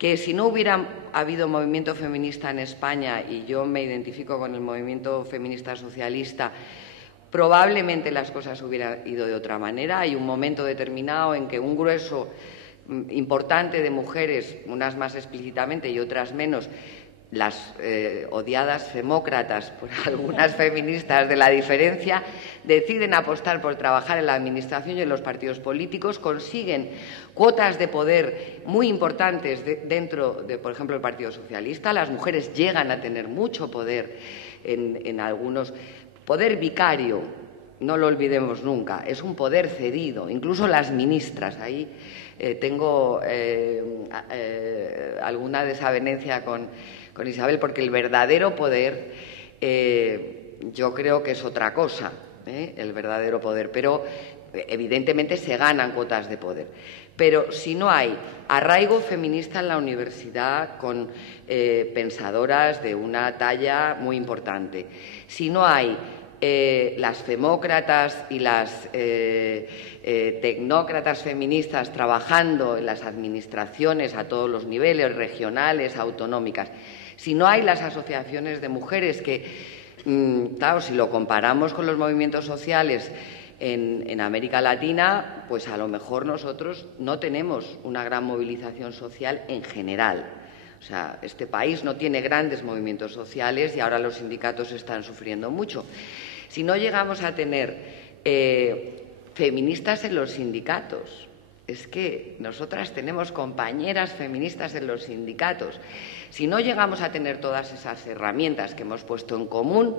que si no hubiera habido movimiento feminista en España, y yo me identifico con el movimiento feminista socialista, probablemente las cosas hubieran ido de otra manera. Hay un momento determinado en que un grueso importante de mujeres, unas más explícitamente y otras menos, las odiadas femócratas por algunas feministas de la diferencia, deciden apostar por trabajar en la administración y en los partidos políticos, consiguen cuotas de poder muy importantes dentro de, por ejemplo, el Partido Socialista. Las mujeres llegan a tener mucho poder en algunos. Poder vicario, no lo olvidemos nunca, es un poder cedido, incluso las ministras. Ahí tengo alguna desavenencia con Isabel, porque el verdadero poder yo creo que es otra cosa, el verdadero poder, pero evidentemente se ganan cuotas de poder. Pero si no hay arraigo feminista en la universidad con pensadoras de una talla muy importante, si no hay las femócratas y las tecnócratas feministas trabajando en las administraciones a todos los niveles, regionales, autonómicas, si no hay las asociaciones de mujeres que, claro, si lo comparamos con los movimientos sociales en América Latina, pues a lo mejor nosotros no tenemos una gran movilización social en general. O sea, este país no tiene grandes movimientos sociales y ahora los sindicatos están sufriendo mucho. Si no llegamos a tener feministas en los sindicatos, es que nosotras tenemos compañeras feministas en los sindicatos. Si no llegamos a tener todas esas herramientas que hemos puesto en común,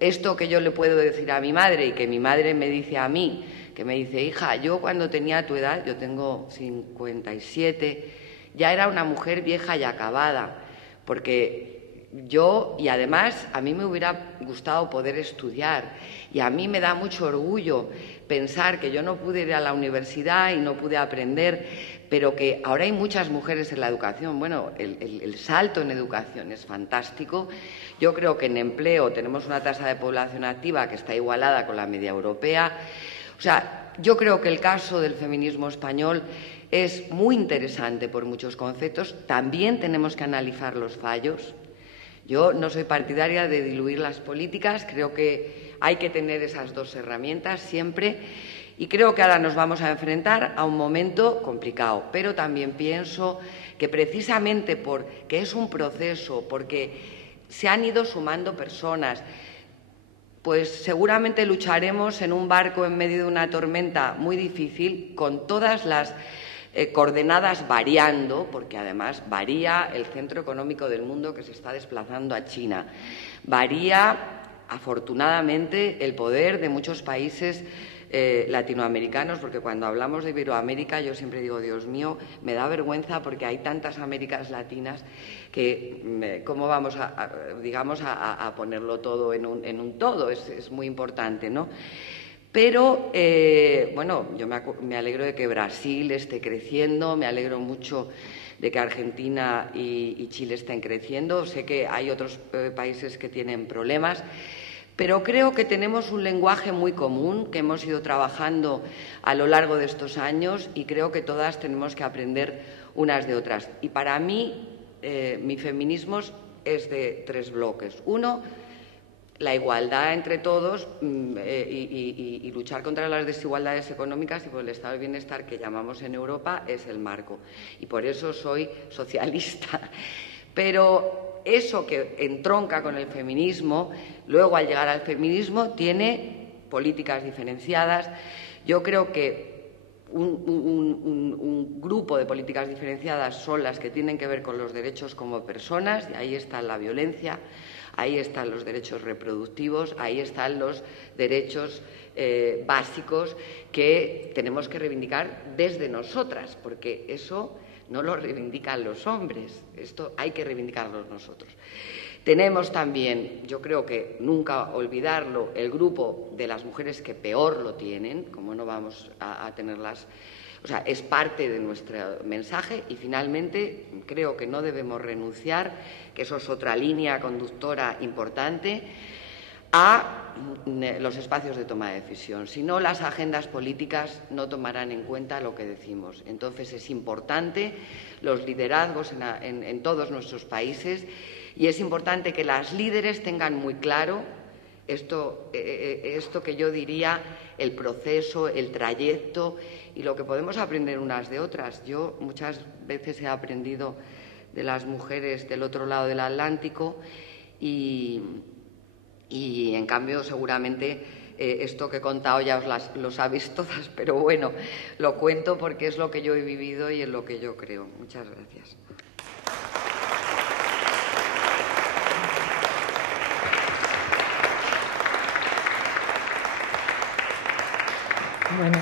esto que yo le puedo decir a mi madre y que mi madre me dice a mí, que me dice, hija, yo cuando tenía tu edad, yo tengo 57, ya era una mujer vieja y acabada, porque yo, y además a mí me hubiera gustado poder estudiar, y a mí me da mucho orgullo pensar que yo no pude ir a la universidad y no pude aprender, pero que ahora hay muchas mujeres en la educación. Bueno, el salto en educación es fantástico. Yo creo que en empleo tenemos una tasa de población activa que está igualada con la media europea. O sea, yo creo que el caso del feminismo español es muy interesante por muchos conceptos. También tenemos que analizar los fallos. Yo no soy partidaria de diluir las políticas, creo que hay que tener esas dos herramientas siempre, y creo que ahora nos vamos a enfrentar a un momento complicado, pero también pienso que precisamente porque es un proceso, porque se han ido sumando personas, pues seguramente lucharemos en un barco en medio de una tormenta muy difícil, con todas las coordenadas variando, porque además varía el centro económico del mundo que se está desplazando a China. Varía, afortunadamente, el poder de muchos países latinoamericanos, porque cuando hablamos de Iberoamérica yo siempre digo, Dios mío, me da vergüenza porque hay tantas Américas latinas que cómo vamos a ponerlo todo en un todo, es muy importante, ¿no? Pero, bueno, yo me alegro de que Brasil esté creciendo, me alegro mucho de que Argentina y Chile estén creciendo. Sé que hay otros países que tienen problemas, pero creo que tenemos un lenguaje muy común que hemos ido trabajando a lo largo de estos años, y creo que todas tenemos que aprender unas de otras. Y para mí, mi feminismo es de tres bloques. Uno, la igualdad entre todos y luchar contra las desigualdades económicas y por el estado del bienestar que llamamos en Europa es el marco. Y por eso soy socialista. Pero eso que entronca con el feminismo, luego al llegar al feminismo tiene políticas diferenciadas. Yo creo que un grupo de políticas diferenciadas son las que tienen que ver con los derechos como personas, y ahí está la violencia. Ahí están los derechos reproductivos, ahí están los derechos básicos que tenemos que reivindicar desde nosotras, porque eso no lo reivindican los hombres, esto hay que reivindicarlo nosotros. Tenemos también, yo creo que nunca olvidarlo, el grupo de las mujeres que peor lo tienen, como no vamos a tenerlas. O sea, es parte de nuestro mensaje, y finalmente creo que no debemos renunciar, que eso es otra línea conductora importante, a los espacios de toma de decisión. Si no, las agendas políticas no tomarán en cuenta lo que decimos. Entonces, es importante los liderazgos en todos nuestros países, y es importante que las líderes tengan muy claro esto que yo diría, el proceso, el trayecto y lo que podemos aprender unas de otras. Yo muchas veces he aprendido de las mujeres del otro lado del Atlántico y en cambio seguramente esto que he contado ya lo sabéis todas, pero bueno, lo cuento porque es lo que yo he vivido y es lo que yo creo. Muchas gracias. Bueno,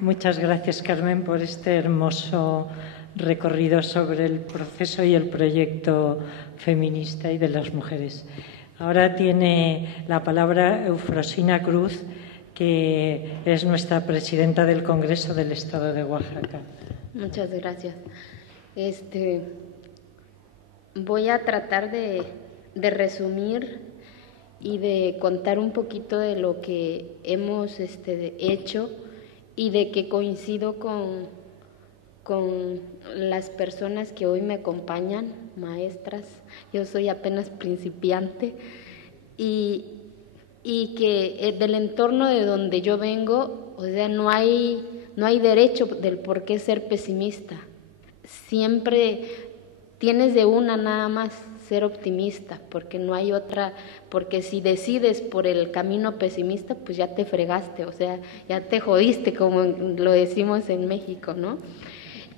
muchas gracias, Carmen, por este hermoso recorrido sobre el proceso y el proyecto feminista y de las mujeres. Ahora tiene la palabra Eufrosina Cruz, que es nuestra presidenta del Congreso del Estado de Oaxaca. Muchas gracias. Voy a tratar de resumir y de contar un poquito de lo que hemos hecho y de que coincido con las personas que hoy me acompañan, maestras. Yo soy apenas principiante y que del entorno de donde yo vengo, o sea, no hay derecho del por qué ser pesimista. Siempre tienes de una nada más, ser optimista, porque no hay otra, porque si decides por el camino pesimista, pues ya te fregaste, o sea, ya te jodiste, como lo decimos en México, ¿no?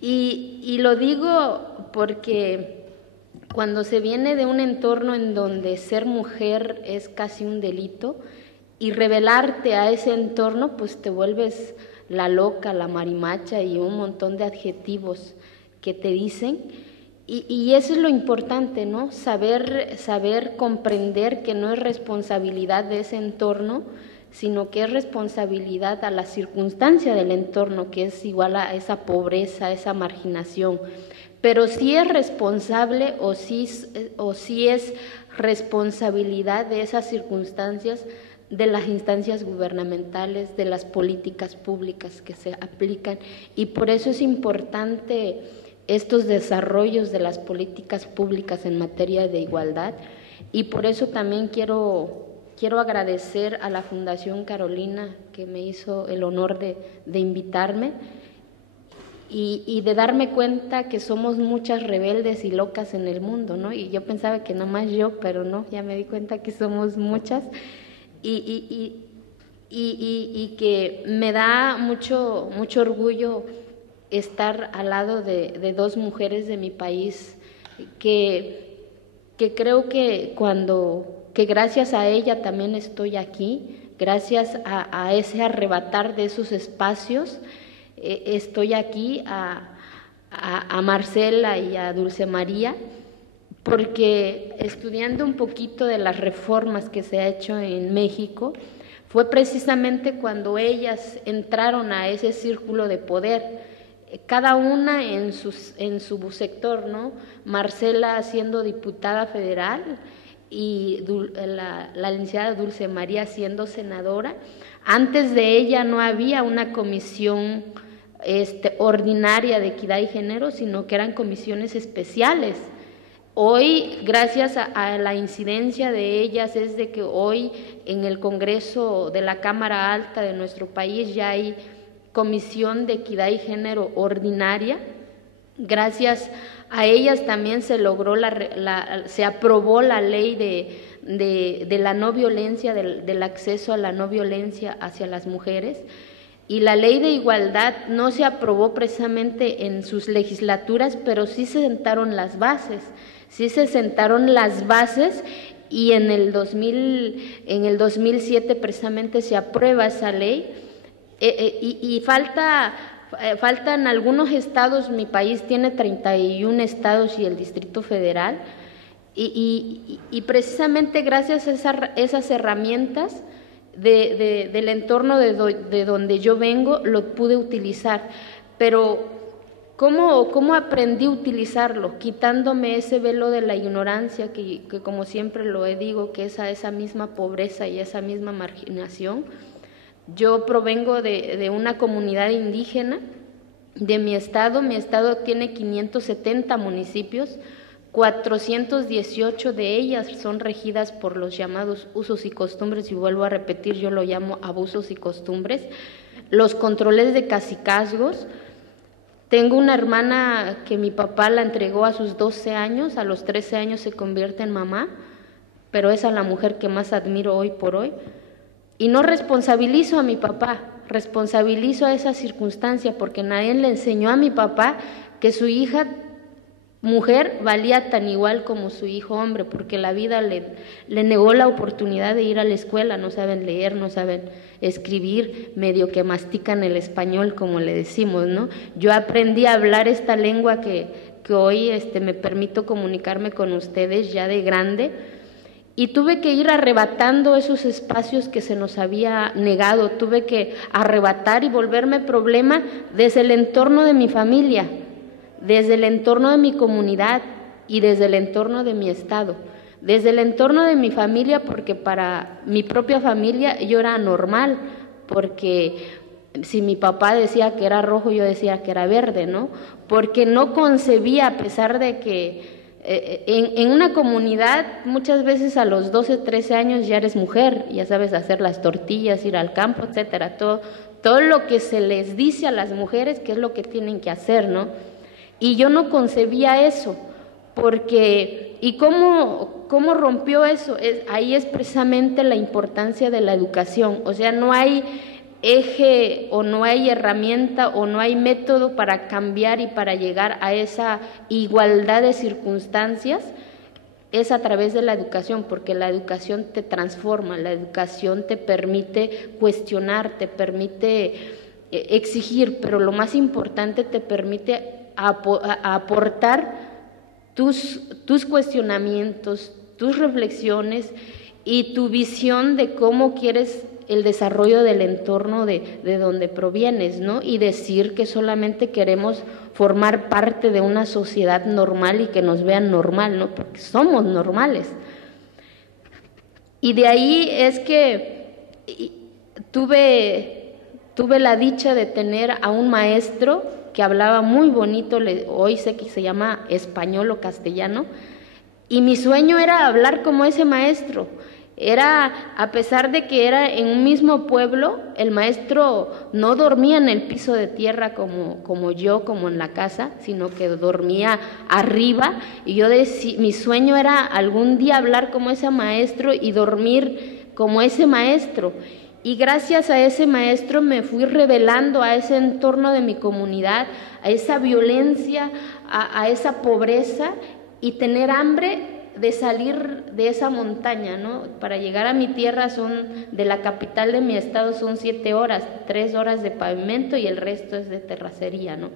Y lo digo porque cuando se viene de un entorno en donde ser mujer es casi un delito, y rebelarte a ese entorno, pues te vuelves la loca, la marimacha y un montón de adjetivos que te dicen. Y eso es lo importante, ¿no? Saber comprender que no es responsabilidad de ese entorno, sino que es responsabilidad a la circunstancia del entorno, que es igual a esa pobreza, a esa marginación. Pero sí es responsable o sí es responsabilidad de esas circunstancias, de las instancias gubernamentales, de las políticas públicas que se aplican. Y por eso es importante estos desarrollos de las políticas públicas en materia de igualdad, y por eso también quiero agradecer a la Fundación Carolina, que me hizo el honor de invitarme y de darme cuenta que somos muchas rebeldes y locas en el mundo, ¿no? Y yo pensaba que nomás yo, pero no, ya me di cuenta que somos muchas y que me da mucho orgullo estar al lado de dos mujeres de mi país que creo que gracias a ella también estoy aquí, gracias a ese arrebatar de esos espacios, estoy aquí, a Marcela y a Dulce María, porque estudiando un poquito de las reformas que se ha hecho en México, fue precisamente cuando ellas entraron a ese círculo de poder, cada una en su sector, ¿no? Marcela siendo diputada federal y la licenciada Dulce María siendo senadora. Antes de ella no había una comisión ordinaria de equidad y género, sino que eran comisiones especiales. Hoy, gracias a la incidencia de ellas, es de que hoy en el Congreso de la Cámara Alta de nuestro país ya hay Comisión de Equidad y Género ordinaria. Gracias a ellas también se logró se aprobó la ley de la no violencia, del acceso a la no violencia hacia las mujeres, y la ley de igualdad no se aprobó precisamente en sus legislaturas, pero sí se sentaron las bases, y en el 2007 precisamente se aprueba esa ley. Y faltan algunos estados, mi país tiene 31 estados y el Distrito Federal, y precisamente gracias a esas herramientas del entorno de donde yo vengo, lo pude utilizar. Pero ¿Cómo aprendí a utilizarlo? Quitándome ese velo de la ignorancia que como siempre lo digo, que es a esa misma pobreza y esa misma marginación. Yo provengo de una comunidad indígena de mi estado tiene 570 municipios, 418 de ellas son regidas por los llamados usos y costumbres, y vuelvo a repetir, yo lo llamo abusos y costumbres, los controles de cacicazgos. Tengo una hermana que mi papá la entregó a sus 12 años, a los 13 años se convierte en mamá, pero es a la mujer que más admiro hoy por hoy. Y no responsabilizo a mi papá, responsabilizo a esa circunstancia, porque nadie le enseñó a mi papá que su hija mujer valía tan igual como su hijo hombre, porque la vida le negó la oportunidad de ir a la escuela, no saben leer, no saben escribir, medio que mastican el español, como le decimos, ¿no? Yo aprendí a hablar esta lengua que hoy me permito comunicarme con ustedes ya de grande, y tuve que ir arrebatando esos espacios que se nos había negado, tuve que arrebatar y volverme problema desde el entorno de mi familia, desde el entorno de mi comunidad y desde el entorno de mi estado. Desde el entorno de mi familia, porque para mi propia familia yo era anormal, porque si mi papá decía que era rojo, yo decía que era verde, ¿no? Porque no concebía, a pesar de que en una comunidad muchas veces a los 12, 13 años ya eres mujer, ya sabes hacer las tortillas, ir al campo, etcétera, todo lo que se les dice a las mujeres que es lo que tienen que hacer, ¿no? Y yo no concebía eso, porque, ¿y cómo rompió eso? Ahí es precisamente la importancia de la educación, o sea, no hay eje o no hay herramienta o no hay método para cambiar y para llegar a esa igualdad de circunstancias, es a través de la educación, porque la educación te transforma, la educación te permite cuestionar, te permite exigir, pero lo más importante, te permite aportar tus cuestionamientos, tus reflexiones y tu visión de cómo quieres el desarrollo del entorno de donde provienes, ¿no? Y decir que solamente queremos formar parte de una sociedad normal y que nos vean normal, ¿no? Porque somos normales. Y de ahí es que tuve la dicha de tener a un maestro que hablaba muy bonito, hoy sé que se llama español o castellano, y mi sueño era hablar como ese maestro. Era, a pesar de que era en un mismo pueblo, el maestro no dormía en el piso de tierra como yo, como en la casa, sino que dormía arriba, y mi sueño era algún día hablar como ese maestro y dormir como ese maestro. Y gracias a ese maestro me fui revelando a ese entorno de mi comunidad, a esa violencia, a esa pobreza, y tener hambre de salir de esa montaña, ¿no? Para llegar a mi tierra de la capital de mi estado son 7 horas, 3 horas de pavimento y el resto es de terracería, ¿no?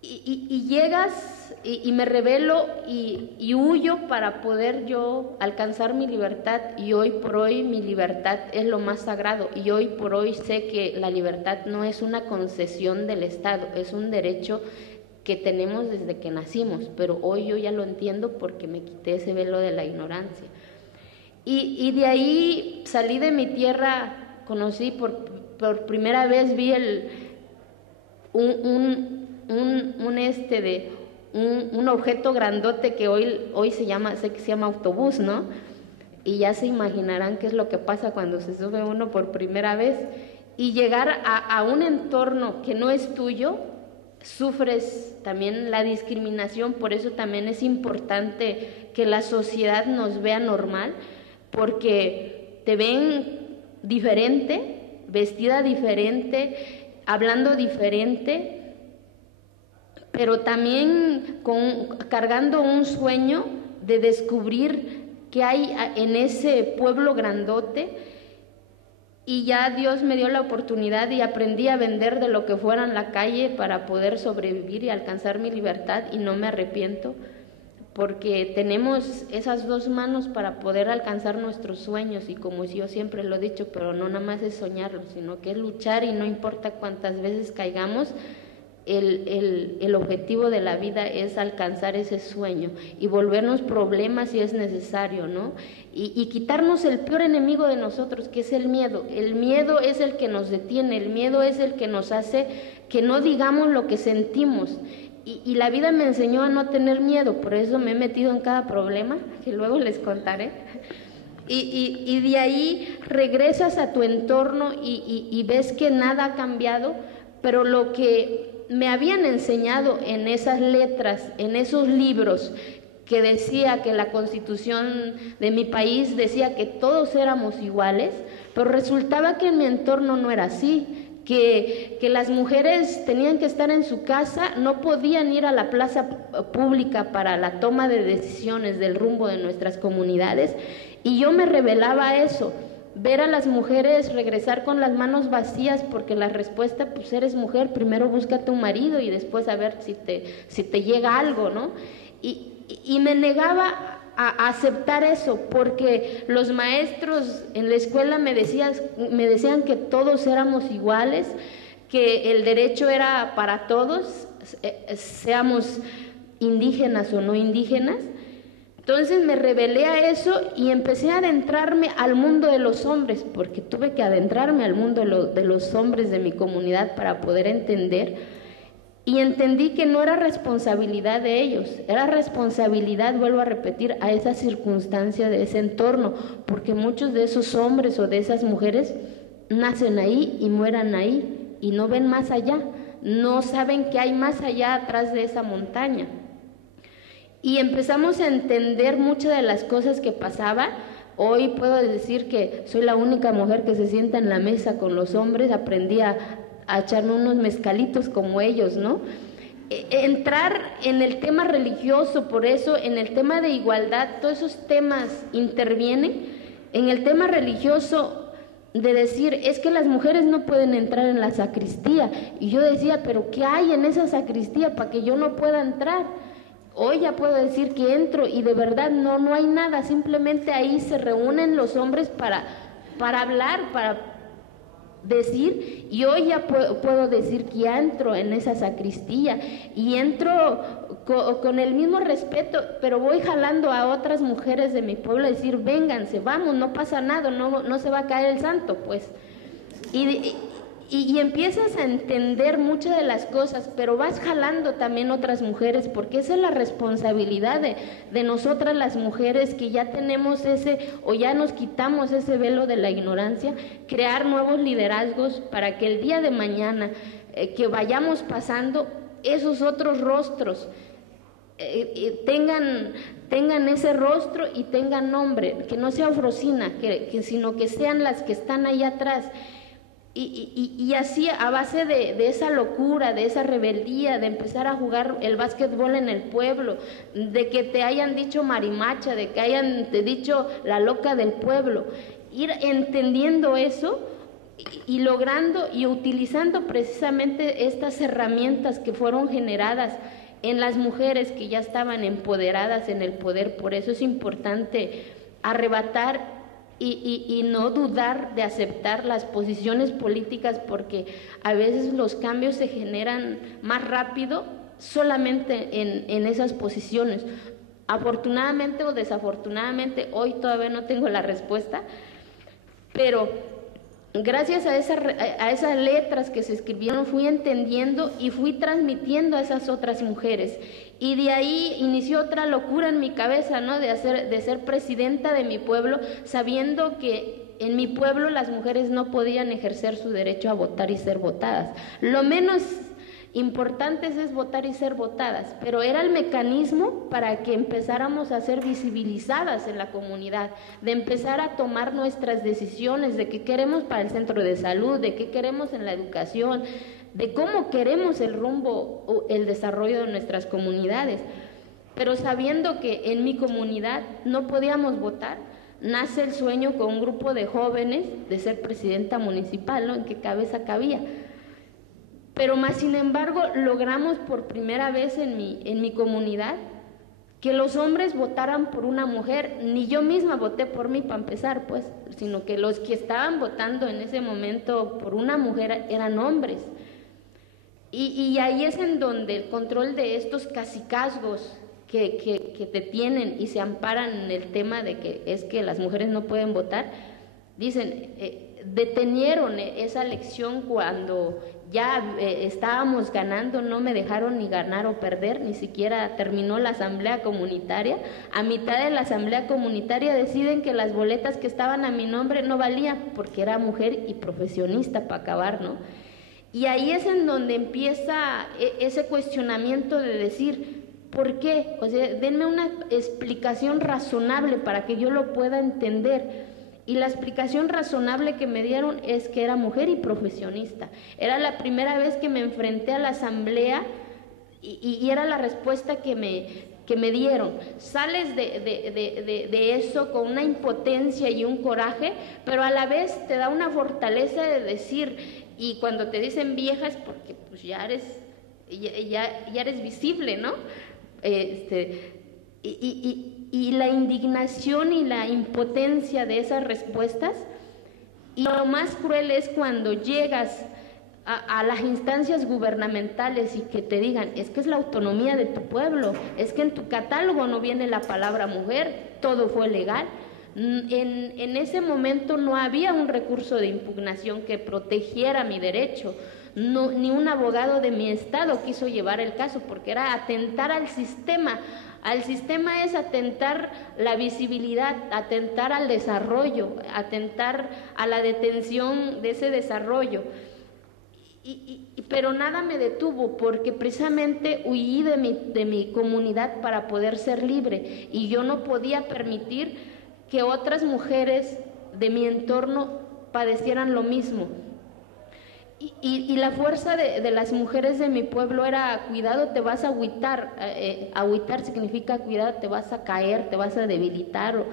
Y llegas y me revelo y huyo para poder yo alcanzar mi libertad, y hoy por hoy mi libertad es lo más sagrado, y hoy por hoy sé que la libertad no es una concesión del Estado, es un derecho que tenemos desde que nacimos, pero hoy yo ya lo entiendo porque me quité ese velo de la ignorancia. Y de ahí salí de mi tierra, conocí por primera vez, vi un objeto grandote que hoy sé que se llama autobús, ¿no? Y ya se imaginarán qué es lo que pasa cuando se sube uno por primera vez, y llegar a un entorno que no es tuyo, sufres también la discriminación. Por eso también es importante que la sociedad nos vea normal, porque te ven diferente, vestida diferente, hablando diferente, pero también cargando un sueño de descubrir qué hay en ese pueblo grandote. Y ya Dios me dio la oportunidad y aprendí a vender de lo que fuera en la calle para poder sobrevivir y alcanzar mi libertad, y no me arrepiento, porque tenemos esas 2 manos para poder alcanzar nuestros sueños, y como yo siempre lo he dicho, pero no nada más es soñarlo, sino que es luchar, y no importa cuántas veces caigamos, el objetivo de la vida es alcanzar ese sueño y volvernos problemas si es necesario, ¿no? Y quitarnos el peor enemigo de nosotros, que es el miedo. El miedo es el que nos detiene, el miedo es el que nos hace que no digamos lo que sentimos. Y la vida me enseñó a no tener miedo, por eso me he metido en cada problema, que luego les contaré. Y de ahí regresas a tu entorno y ves que nada ha cambiado, pero lo que me habían enseñado en esas letras, en esos libros, que decía que la Constitución de mi país decía que todos éramos iguales, pero resultaba que en mi entorno no era así, que las mujeres tenían que estar en su casa, no podían ir a la plaza pública para la toma de decisiones del rumbo de nuestras comunidades, y yo me rebelaba a eso. Ver a las mujeres regresar con las manos vacías, porque la respuesta, pues eres mujer, primero búscate un marido y después a ver si te llega algo, ¿no? Y me negaba a aceptar eso, porque los maestros en la escuela me decían que todos éramos iguales, que el derecho era para todos, seamos indígenas o no indígenas. Entonces me rebelé a eso y empecé a adentrarme al mundo de los hombres, porque tuve que adentrarme al mundo de los hombres de mi comunidad para poder entender, y entendí que no era responsabilidad de ellos, era responsabilidad, vuelvo a repetir, a esa circunstancia de ese entorno, porque muchos de esos hombres o de esas mujeres nacen ahí y mueran ahí y no ven más allá, no saben que hay más allá atrás de esa montaña. Y empezamos a entender muchas de las cosas que pasaban. Hoy puedo decir que soy la única mujer que se sienta en la mesa con los hombres, aprendí a echarme unos mezcalitos como ellos, ¿no? Entrar en el tema religioso, por eso en el tema de igualdad, todos esos temas intervienen. En el tema religioso, de decir, es que las mujeres no pueden entrar en la sacristía, y yo decía, pero ¿qué hay en esa sacristía para que yo no pueda entrar? Hoy ya puedo decir que entro y de verdad no hay nada, simplemente ahí se reúnen los hombres para hablar, para decir, y hoy ya puedo decir que ya entro en esa sacristía y entro con el mismo respeto, pero voy jalando a otras mujeres de mi pueblo a decir, vénganse, vamos, no pasa nada, no se va a caer el santo, pues. Y empiezas a entender muchas de las cosas, pero vas jalando también otras mujeres, porque esa es la responsabilidad de nosotras las mujeres, que ya tenemos o ya nos quitamos ese velo de la ignorancia, crear nuevos liderazgos para que el día de mañana que vayamos pasando, esos otros rostros tengan ese rostro y tengan nombre, que no sea Ofrosina, sino que sean las que están ahí atrás. Y así, a base de esa locura, de esa rebeldía, de empezar a jugar el básquetbol en el pueblo, de que te hayan dicho marimacha, de que hayan te dicho la loca del pueblo, ir entendiendo eso y logrando y utilizando precisamente estas herramientas que fueron generadas en las mujeres que ya estaban empoderadas en el poder. Por eso es importante arrebatar y no dudar de aceptar las posiciones políticas, porque a veces los cambios se generan más rápido solamente en esas posiciones. Afortunadamente o desafortunadamente, hoy todavía no tengo la respuesta, pero gracias a esas letras que se escribieron fui entendiendo y fui transmitiendo a esas otras mujeres. Y de ahí inició otra locura en mi cabeza, ¿no? De ser presidenta de mi pueblo, sabiendo que en mi pueblo las mujeres no podían ejercer su derecho a votar y ser votadas. Lo menos importante es votar y ser votadas, pero era el mecanismo para que empezáramos a ser visibilizadas en la comunidad, de empezar a tomar nuestras decisiones de qué queremos para el centro de salud, de qué queremos en la educación, de cómo queremos el rumbo o el desarrollo de nuestras comunidades. Pero sabiendo que en mi comunidad no podíamos votar, nace el sueño con un grupo de jóvenes de ser presidenta municipal, ¿no? En qué cabeza cabía. Pero más sin embargo logramos por primera vez en mi comunidad que los hombres votaran por una mujer. Ni yo misma voté por mí para empezar, pues, sino que los que estaban votando en ese momento por una mujer eran hombres. Y ahí es en donde el control de estos cacicazgos que te tienen y se amparan en el tema de que es que las mujeres no pueden votar, dicen, detenieron esa elección cuando ya estábamos ganando, no me dejaron ni ganar o perder, ni siquiera terminó la asamblea comunitaria. A mitad de la asamblea comunitaria deciden que las boletas que estaban a mi nombre no valían porque era mujer y profesionista para acabar, ¿no? Y ahí es en donde empieza ese cuestionamiento de decir, ¿por qué? O sea, denme una explicación razonable para que yo lo pueda entender. Y la explicación razonable que me dieron es que era mujer y profesionista. Era la primera vez que me enfrenté a la asamblea y era la respuesta que me dieron. Sales de eso con una impotencia y un coraje, pero a la vez te da una fortaleza de decir, y cuando te dicen vieja es porque pues ya eres visible, ¿no? Y la indignación y la impotencia de esas respuestas, y lo más cruel es cuando llegas a las instancias gubernamentales y que te digan, es que es la autonomía de tu pueblo, es que en tu catálogo no viene la palabra mujer, todo fue legal. En ese momento no había un recurso de impugnación que protegiera mi derecho, no, ni un abogado de mi estado quiso llevar el caso porque era atentar al sistema. Al sistema es atentar la visibilidad, atentar al desarrollo, atentar a la detención de ese desarrollo. Pero nada me detuvo porque precisamente huí de mi comunidad para poder ser libre y yo no podía permitir que otras mujeres de mi entorno padecieran lo mismo. Y la fuerza de las mujeres de mi pueblo era, cuidado, te vas a agüitar. Agüitar significa cuidado, te vas a caer, te vas a debilitar.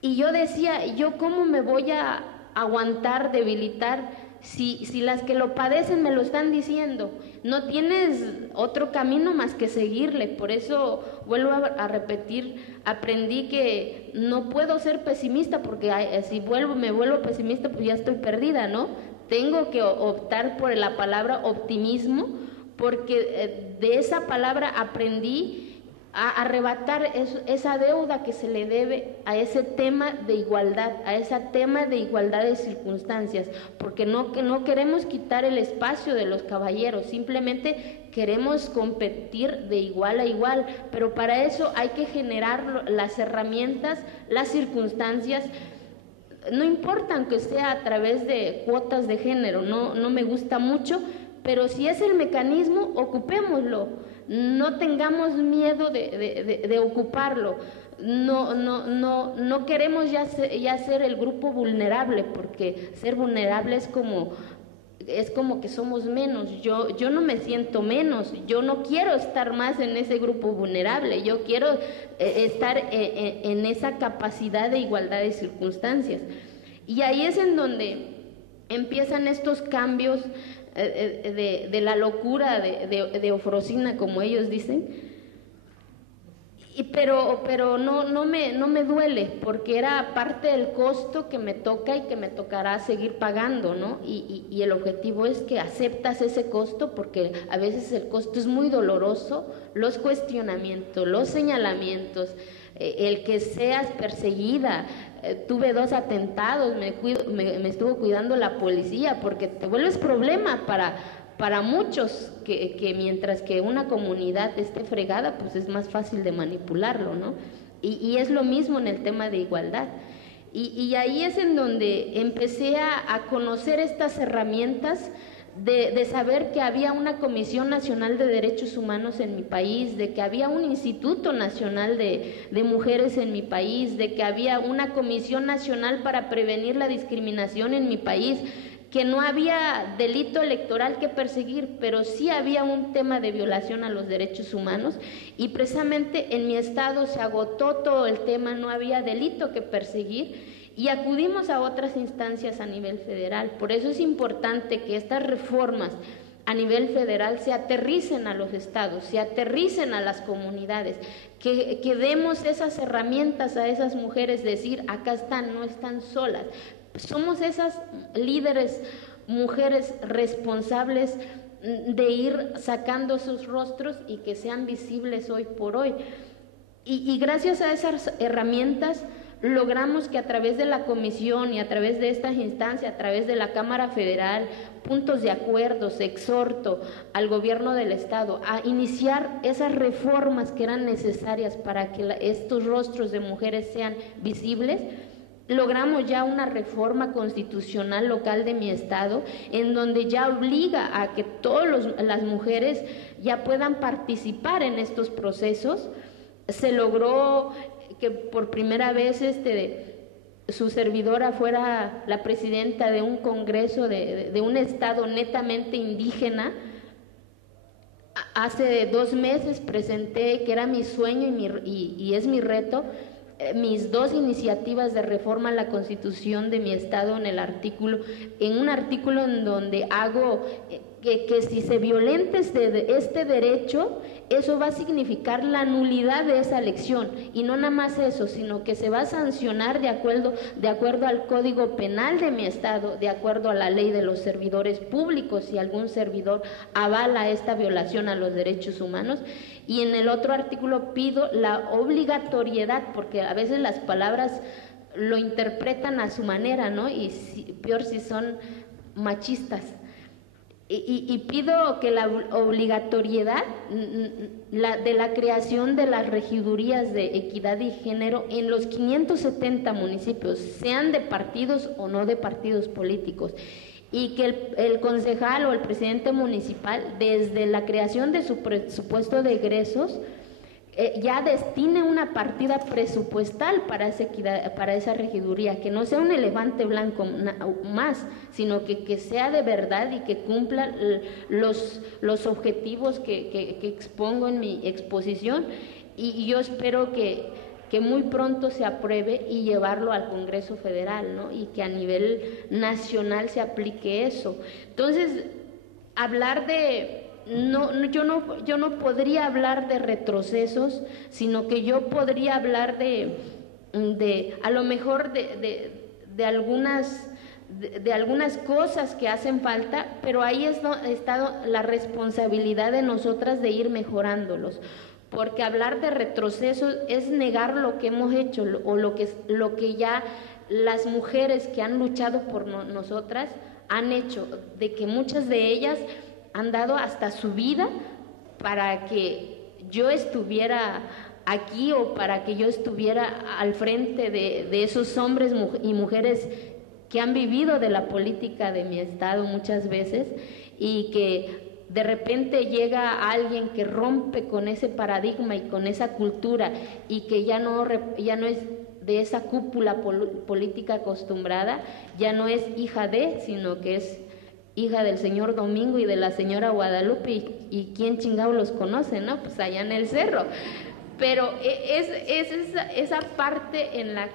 Y yo decía, ¿yo cómo me voy a aguantar, debilitar, si las que lo padecen me lo están diciendo? No tienes otro camino más que seguirle. Por eso vuelvo a repetir, aprendí que no puedo ser pesimista porque si me vuelvo pesimista pues ya estoy perdida, ¿no? Tengo que optar por la palabra optimismo porque de esa palabra aprendí a arrebatar esa deuda que se le debe a ese tema de igualdad, a ese tema de igualdad de circunstancias, porque no queremos quitar el espacio de los caballeros, simplemente queremos competir de igual a igual, pero para eso hay que generar las herramientas, las circunstancias. No importa aunque sea a través de cuotas de género, no me gusta mucho, pero si es el mecanismo, ocupémoslo, no tengamos miedo de ocuparlo. No queremos ya ser el grupo vulnerable, porque ser vulnerable es como que somos menos. Yo no me siento menos, yo no quiero estar más en ese grupo vulnerable, yo quiero estar en esa capacidad de igualdad de circunstancias. Y ahí es en donde empiezan estos cambios de la locura de Eufrosina, como ellos dicen. Pero no me duele, porque era parte del costo que me toca y que me tocará seguir pagando, ¿no? Y el objetivo es que aceptas ese costo, porque a veces el costo es muy doloroso, los cuestionamientos, los señalamientos, el que seas perseguida. Tuve 2 atentados, me estuvo cuidando la policía, porque te vuelves problema para muchos, que mientras que una comunidad esté fregada, pues es más fácil de manipularlo, ¿no? Y es lo mismo en el tema de igualdad. Y ahí es en donde empecé a conocer estas herramientas de saber que había una Comisión Nacional de Derechos Humanos en mi país, de que había un Instituto Nacional de Mujeres en mi país, de que había una Comisión Nacional para prevenir la discriminación en mi país, que no había delito electoral que perseguir, pero sí había un tema de violación a los derechos humanos, y precisamente en mi estado se agotó todo el tema, no había delito que perseguir, y acudimos a otras instancias a nivel federal. Por eso es importante que estas reformas a nivel federal se aterricen a los estados, se aterricen a las comunidades, que demos esas herramientas a esas mujeres, decir, acá están, no están solas. Somos esas líderes, mujeres responsables de ir sacando sus rostros y que sean visibles hoy por hoy. Y gracias a esas herramientas logramos que a través de la comisión y a través de estas instancias, a través de la Cámara Federal, puntos de acuerdos, exhorto al gobierno del Estado a iniciar esas reformas que eran necesarias para que estos rostros de mujeres sean visibles. Logramos ya una reforma constitucional local de mi estado, en donde ya obliga a que todas las mujeres ya puedan participar en estos procesos. Se logró que por primera vez su servidora fuera la presidenta de un congreso de un estado netamente indígena. Hace 2 meses presenté, que era mi sueño y es mi reto, mis 2 iniciativas de reforma a la Constitución de mi estado en un artículo en donde hago que si se violenta este derecho, eso va a significar la nulidad de esa elección, y no nada más eso, sino que se va a sancionar de acuerdo al Código Penal de mi estado, de acuerdo a la ley de los servidores públicos, si algún servidor avala esta violación a los derechos humanos. Y en el otro artículo pido la obligatoriedad, porque a veces las palabras lo interpretan a su manera, ¿no? Y peor si son machistas. Y pido que la obligatoriedad de la creación de las regidurías de equidad y género en los 570 municipios, sean de partidos o no de partidos políticos, y que el concejal o el presidente municipal, desde la creación de su presupuesto de egresos, ya destine una partida presupuestal para esa regiduría, que no sea un elefante blanco más, sino que sea de verdad y que cumpla los objetivos que expongo en mi exposición, y yo espero que muy pronto se apruebe y llevarlo al Congreso Federal, ¿no? Y que a nivel nacional se aplique eso. Entonces, hablar de... yo no podría hablar de retrocesos, sino que yo podría hablar de a lo mejor de algunas cosas que hacen falta, pero ahí ha estado la responsabilidad de nosotras de ir mejorándolos, porque hablar de retrocesos es negar lo que hemos hecho o lo que ya las mujeres que han luchado por nosotras han hecho, de que muchas de ellas han dado hasta su vida para que yo estuviera aquí, o para que yo estuviera al frente de esos hombres y mujeres que han vivido de la política de mi estado muchas veces, y que de repente llega alguien que rompe con ese paradigma y con esa cultura, y que ya no es de esa cúpula política acostumbrada, ya no es hija de, sino que es hija del señor Domingo y de la señora Guadalupe, y quién chingado los conoce, ¿no? Pues allá en el cerro. Pero es esa parte en la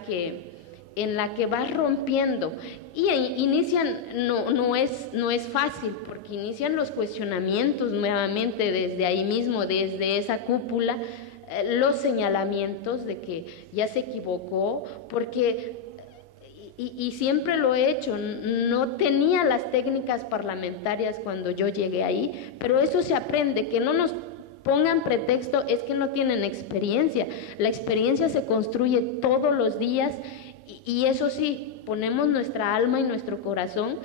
que vas rompiendo, y inician, no es fácil, porque inician los cuestionamientos nuevamente desde ahí mismo, desde esa cúpula, los señalamientos de que ya se equivocó, porque y siempre lo he hecho, no tenía las técnicas parlamentarias cuando yo llegué ahí, pero eso se aprende, que no nos pongan pretexto, es que no tienen experiencia. La experiencia se construye todos los días, y eso sí, ponemos nuestra alma y nuestro corazón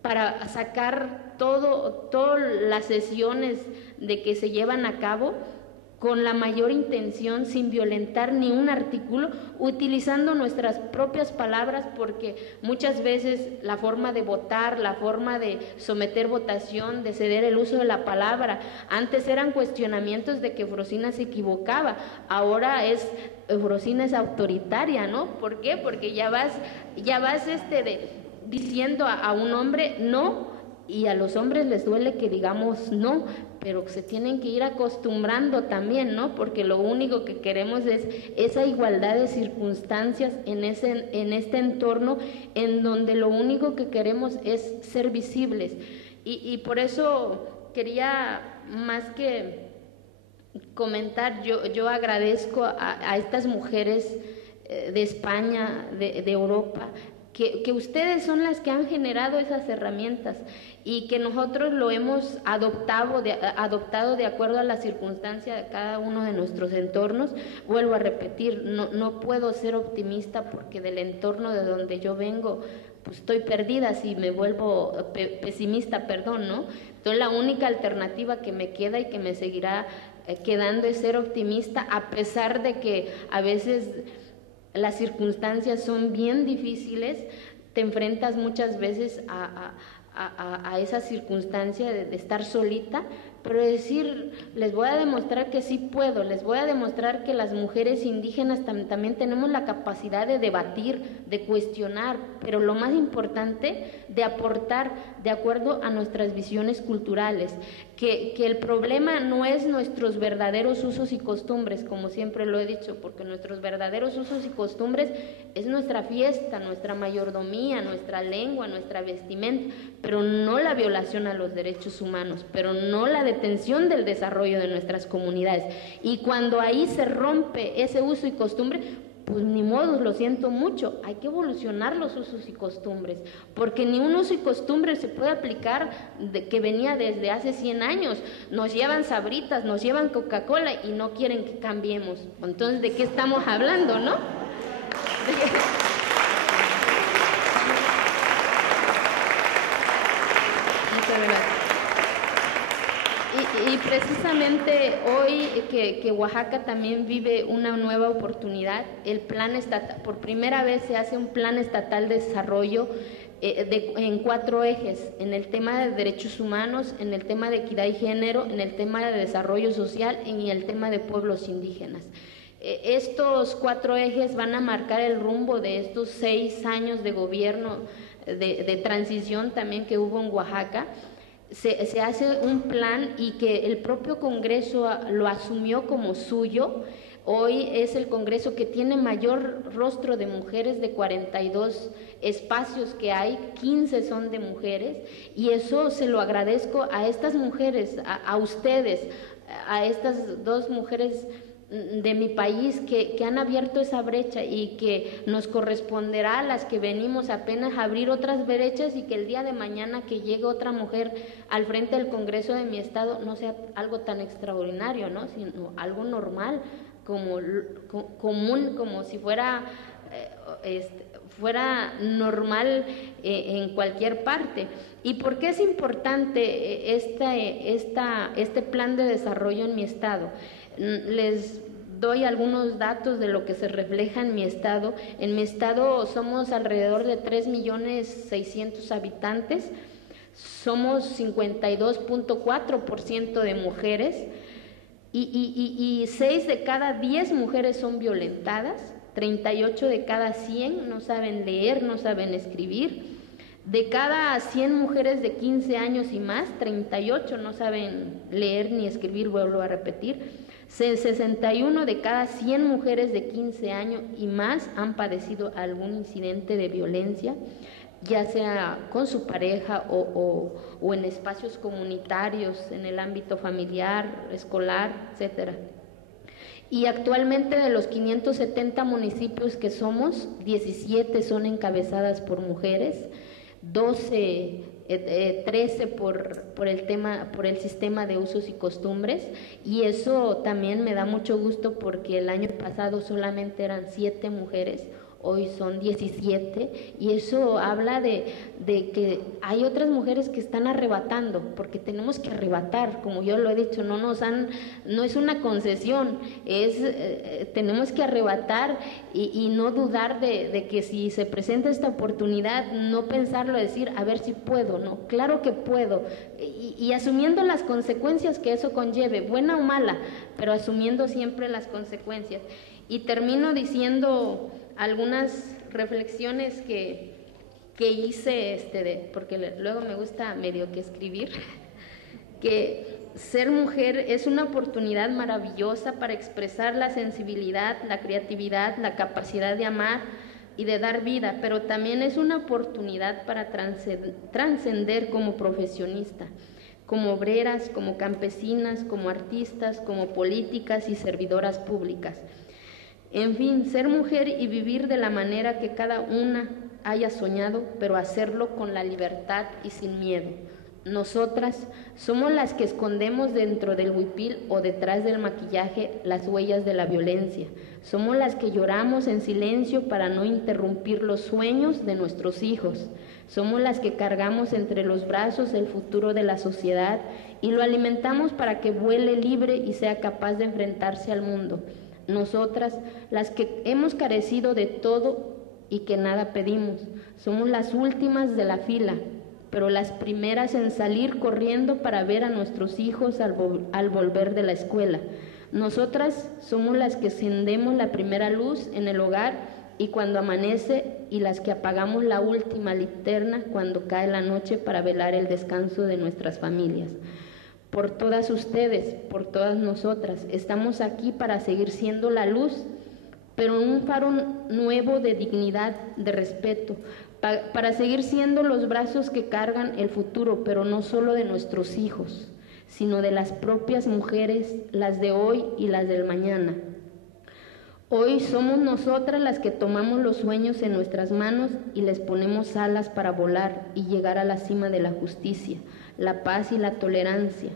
para sacar todas las sesiones de que se llevan a cabo con la mayor intención, sin violentar ni un artículo, utilizando nuestras propias palabras, porque muchas veces la forma de votar, la forma de someter votación, de ceder el uso de la palabra, antes eran cuestionamientos de que Eufrosina se equivocaba, ahora Eufrosina es autoritaria, ¿no? ¿Por qué? Porque ya vas diciendo a un hombre no, y a los hombres les duele que digamos no, pero se tienen que ir acostumbrando también, ¿no? Porque lo único que queremos es esa igualdad de circunstancias en este entorno, en donde lo único que queremos es ser visibles. Y por eso quería, más que comentar, yo agradezco a estas mujeres de España, de Europa, que ustedes son las que han generado esas herramientas y que nosotros lo hemos adoptado de acuerdo a la circunstancia de cada uno de nuestros entornos. Vuelvo a repetir, no puedo ser optimista porque del entorno de donde yo vengo, pues estoy perdida si me vuelvo pesimista, perdón, ¿no? Entonces la única alternativa que me queda y que me seguirá quedando es ser optimista, a pesar de que a veces las circunstancias son bien difíciles, te enfrentas muchas veces a esa circunstancia de estar solita, pero decir, les voy a demostrar que sí puedo, les voy a demostrar que las mujeres indígenas también tenemos la capacidad de debatir, de cuestionar, pero lo más importante, de aportar de acuerdo a nuestras visiones culturales, que el problema no es nuestros verdaderos usos y costumbres, como siempre lo he dicho, porque nuestros verdaderos usos y costumbres es nuestra fiesta, nuestra mayordomía, nuestra lengua, nuestra vestimenta, pero no la violación a los derechos humanos, pero no la detención del desarrollo de nuestras comunidades. Y cuando ahí se rompe ese uso y costumbre, pues ni modo, lo siento mucho, hay que evolucionar los usos y costumbres, porque ni un uso y costumbre se puede aplicar que venía desde hace 100 años, nos llevan Sabritas, nos llevan Coca-Cola y no quieren que cambiemos. Entonces, ¿de qué estamos hablando, no? Muchas gracias. Y precisamente hoy que Oaxaca también vive una nueva oportunidad, el plan estatal, por primera vez se hace un plan estatal de desarrollo en 4 ejes, en el tema de derechos humanos, en el tema de equidad y género, en el tema de desarrollo social y en el tema de pueblos indígenas. Estos 4 ejes van a marcar el rumbo de estos 6 años de gobierno, de transición también que hubo en Oaxaca. Se hace un plan y que el propio Congreso lo asumió como suyo. Hoy es el Congreso que tiene mayor rostro de mujeres, de 42 espacios que hay, 15 son de mujeres, y eso se lo agradezco a estas mujeres, a ustedes, a estas 2 mujeres de mi país que han abierto esa brecha y que nos corresponderá a las que venimos apenas a abrir otras brechas, y que el día de mañana que llegue otra mujer al frente del Congreso de mi estado no sea algo tan extraordinario, ¿no? Sino algo normal, común, como si fuera normal en cualquier parte. ¿Y por qué es importante este plan de desarrollo en mi estado? Les doy algunos datos de lo que se refleja en mi estado. En mi estado somos alrededor de 3.600.000 habitantes, somos 52.4% de mujeres y 6 de cada 10 mujeres son violentadas, 38 de cada 100 no saben leer, no saben escribir. De cada 100 mujeres de 15 años y más, 38 no saben leer ni escribir, vuelvo a repetir. 61 de cada 100 mujeres de 15 años y más han padecido algún incidente de violencia, ya sea con su pareja o en espacios comunitarios, en el ámbito familiar, escolar, etcétera. Y actualmente de los 570 municipios que somos, 17 son encabezadas por mujeres, 13 por el sistema de usos y costumbres, y eso también me da mucho gusto porque el año pasado solamente eran 7 mujeres, hoy son 17, y eso habla de que hay otras mujeres que están arrebatando, porque tenemos que arrebatar, como yo lo he dicho, no es una concesión, tenemos que arrebatar y no dudar de que si se presenta esta oportunidad, no pensarlo, decir, a ver si puedo, no, claro que puedo, y asumiendo las consecuencias que eso conlleve, buena o mala, pero asumiendo siempre las consecuencias. Y termino diciendo algunas reflexiones que hice, porque luego me gusta medio que escribir, que ser mujer es una oportunidad maravillosa para expresar la sensibilidad, la creatividad, la capacidad de amar y de dar vida, pero también es una oportunidad para trascender como profesionista, como obreras, como campesinas, como artistas, como políticas y servidoras públicas. En fin, ser mujer y vivir de la manera que cada una haya soñado, pero hacerlo con la libertad y sin miedo. Nosotras somos las que escondemos dentro del huipil o detrás del maquillaje las huellas de la violencia. Somos las que lloramos en silencio para no interrumpir los sueños de nuestros hijos. Somos las que cargamos entre los brazos el futuro de la sociedad y lo alimentamos para que vuele libre y sea capaz de enfrentarse al mundo. Nosotras, las que hemos carecido de todo y que nada pedimos, somos las últimas de la fila, pero las primeras en salir corriendo para ver a nuestros hijos al volver de la escuela. Nosotras somos las que encendemos la primera luz en el hogar y cuando amanece, y las que apagamos la última linterna cuando cae la noche para velar el descanso de nuestras familias. Por todas ustedes, por todas nosotras, estamos aquí para seguir siendo la luz, pero en un faro nuevo de dignidad, de respeto, para seguir siendo los brazos que cargan el futuro, pero no solo de nuestros hijos, sino de las propias mujeres, las de hoy y las del mañana. Hoy somos nosotras las que tomamos los sueños en nuestras manos y les ponemos alas para volar y llegar a la cima de la justicia, la paz y la tolerancia.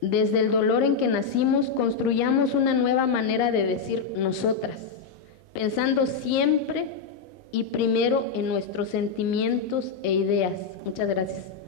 Desde el dolor en que nacimos, construyamos una nueva manera de decir nosotras, pensando siempre y primero en nuestros sentimientos e ideas. Muchas gracias.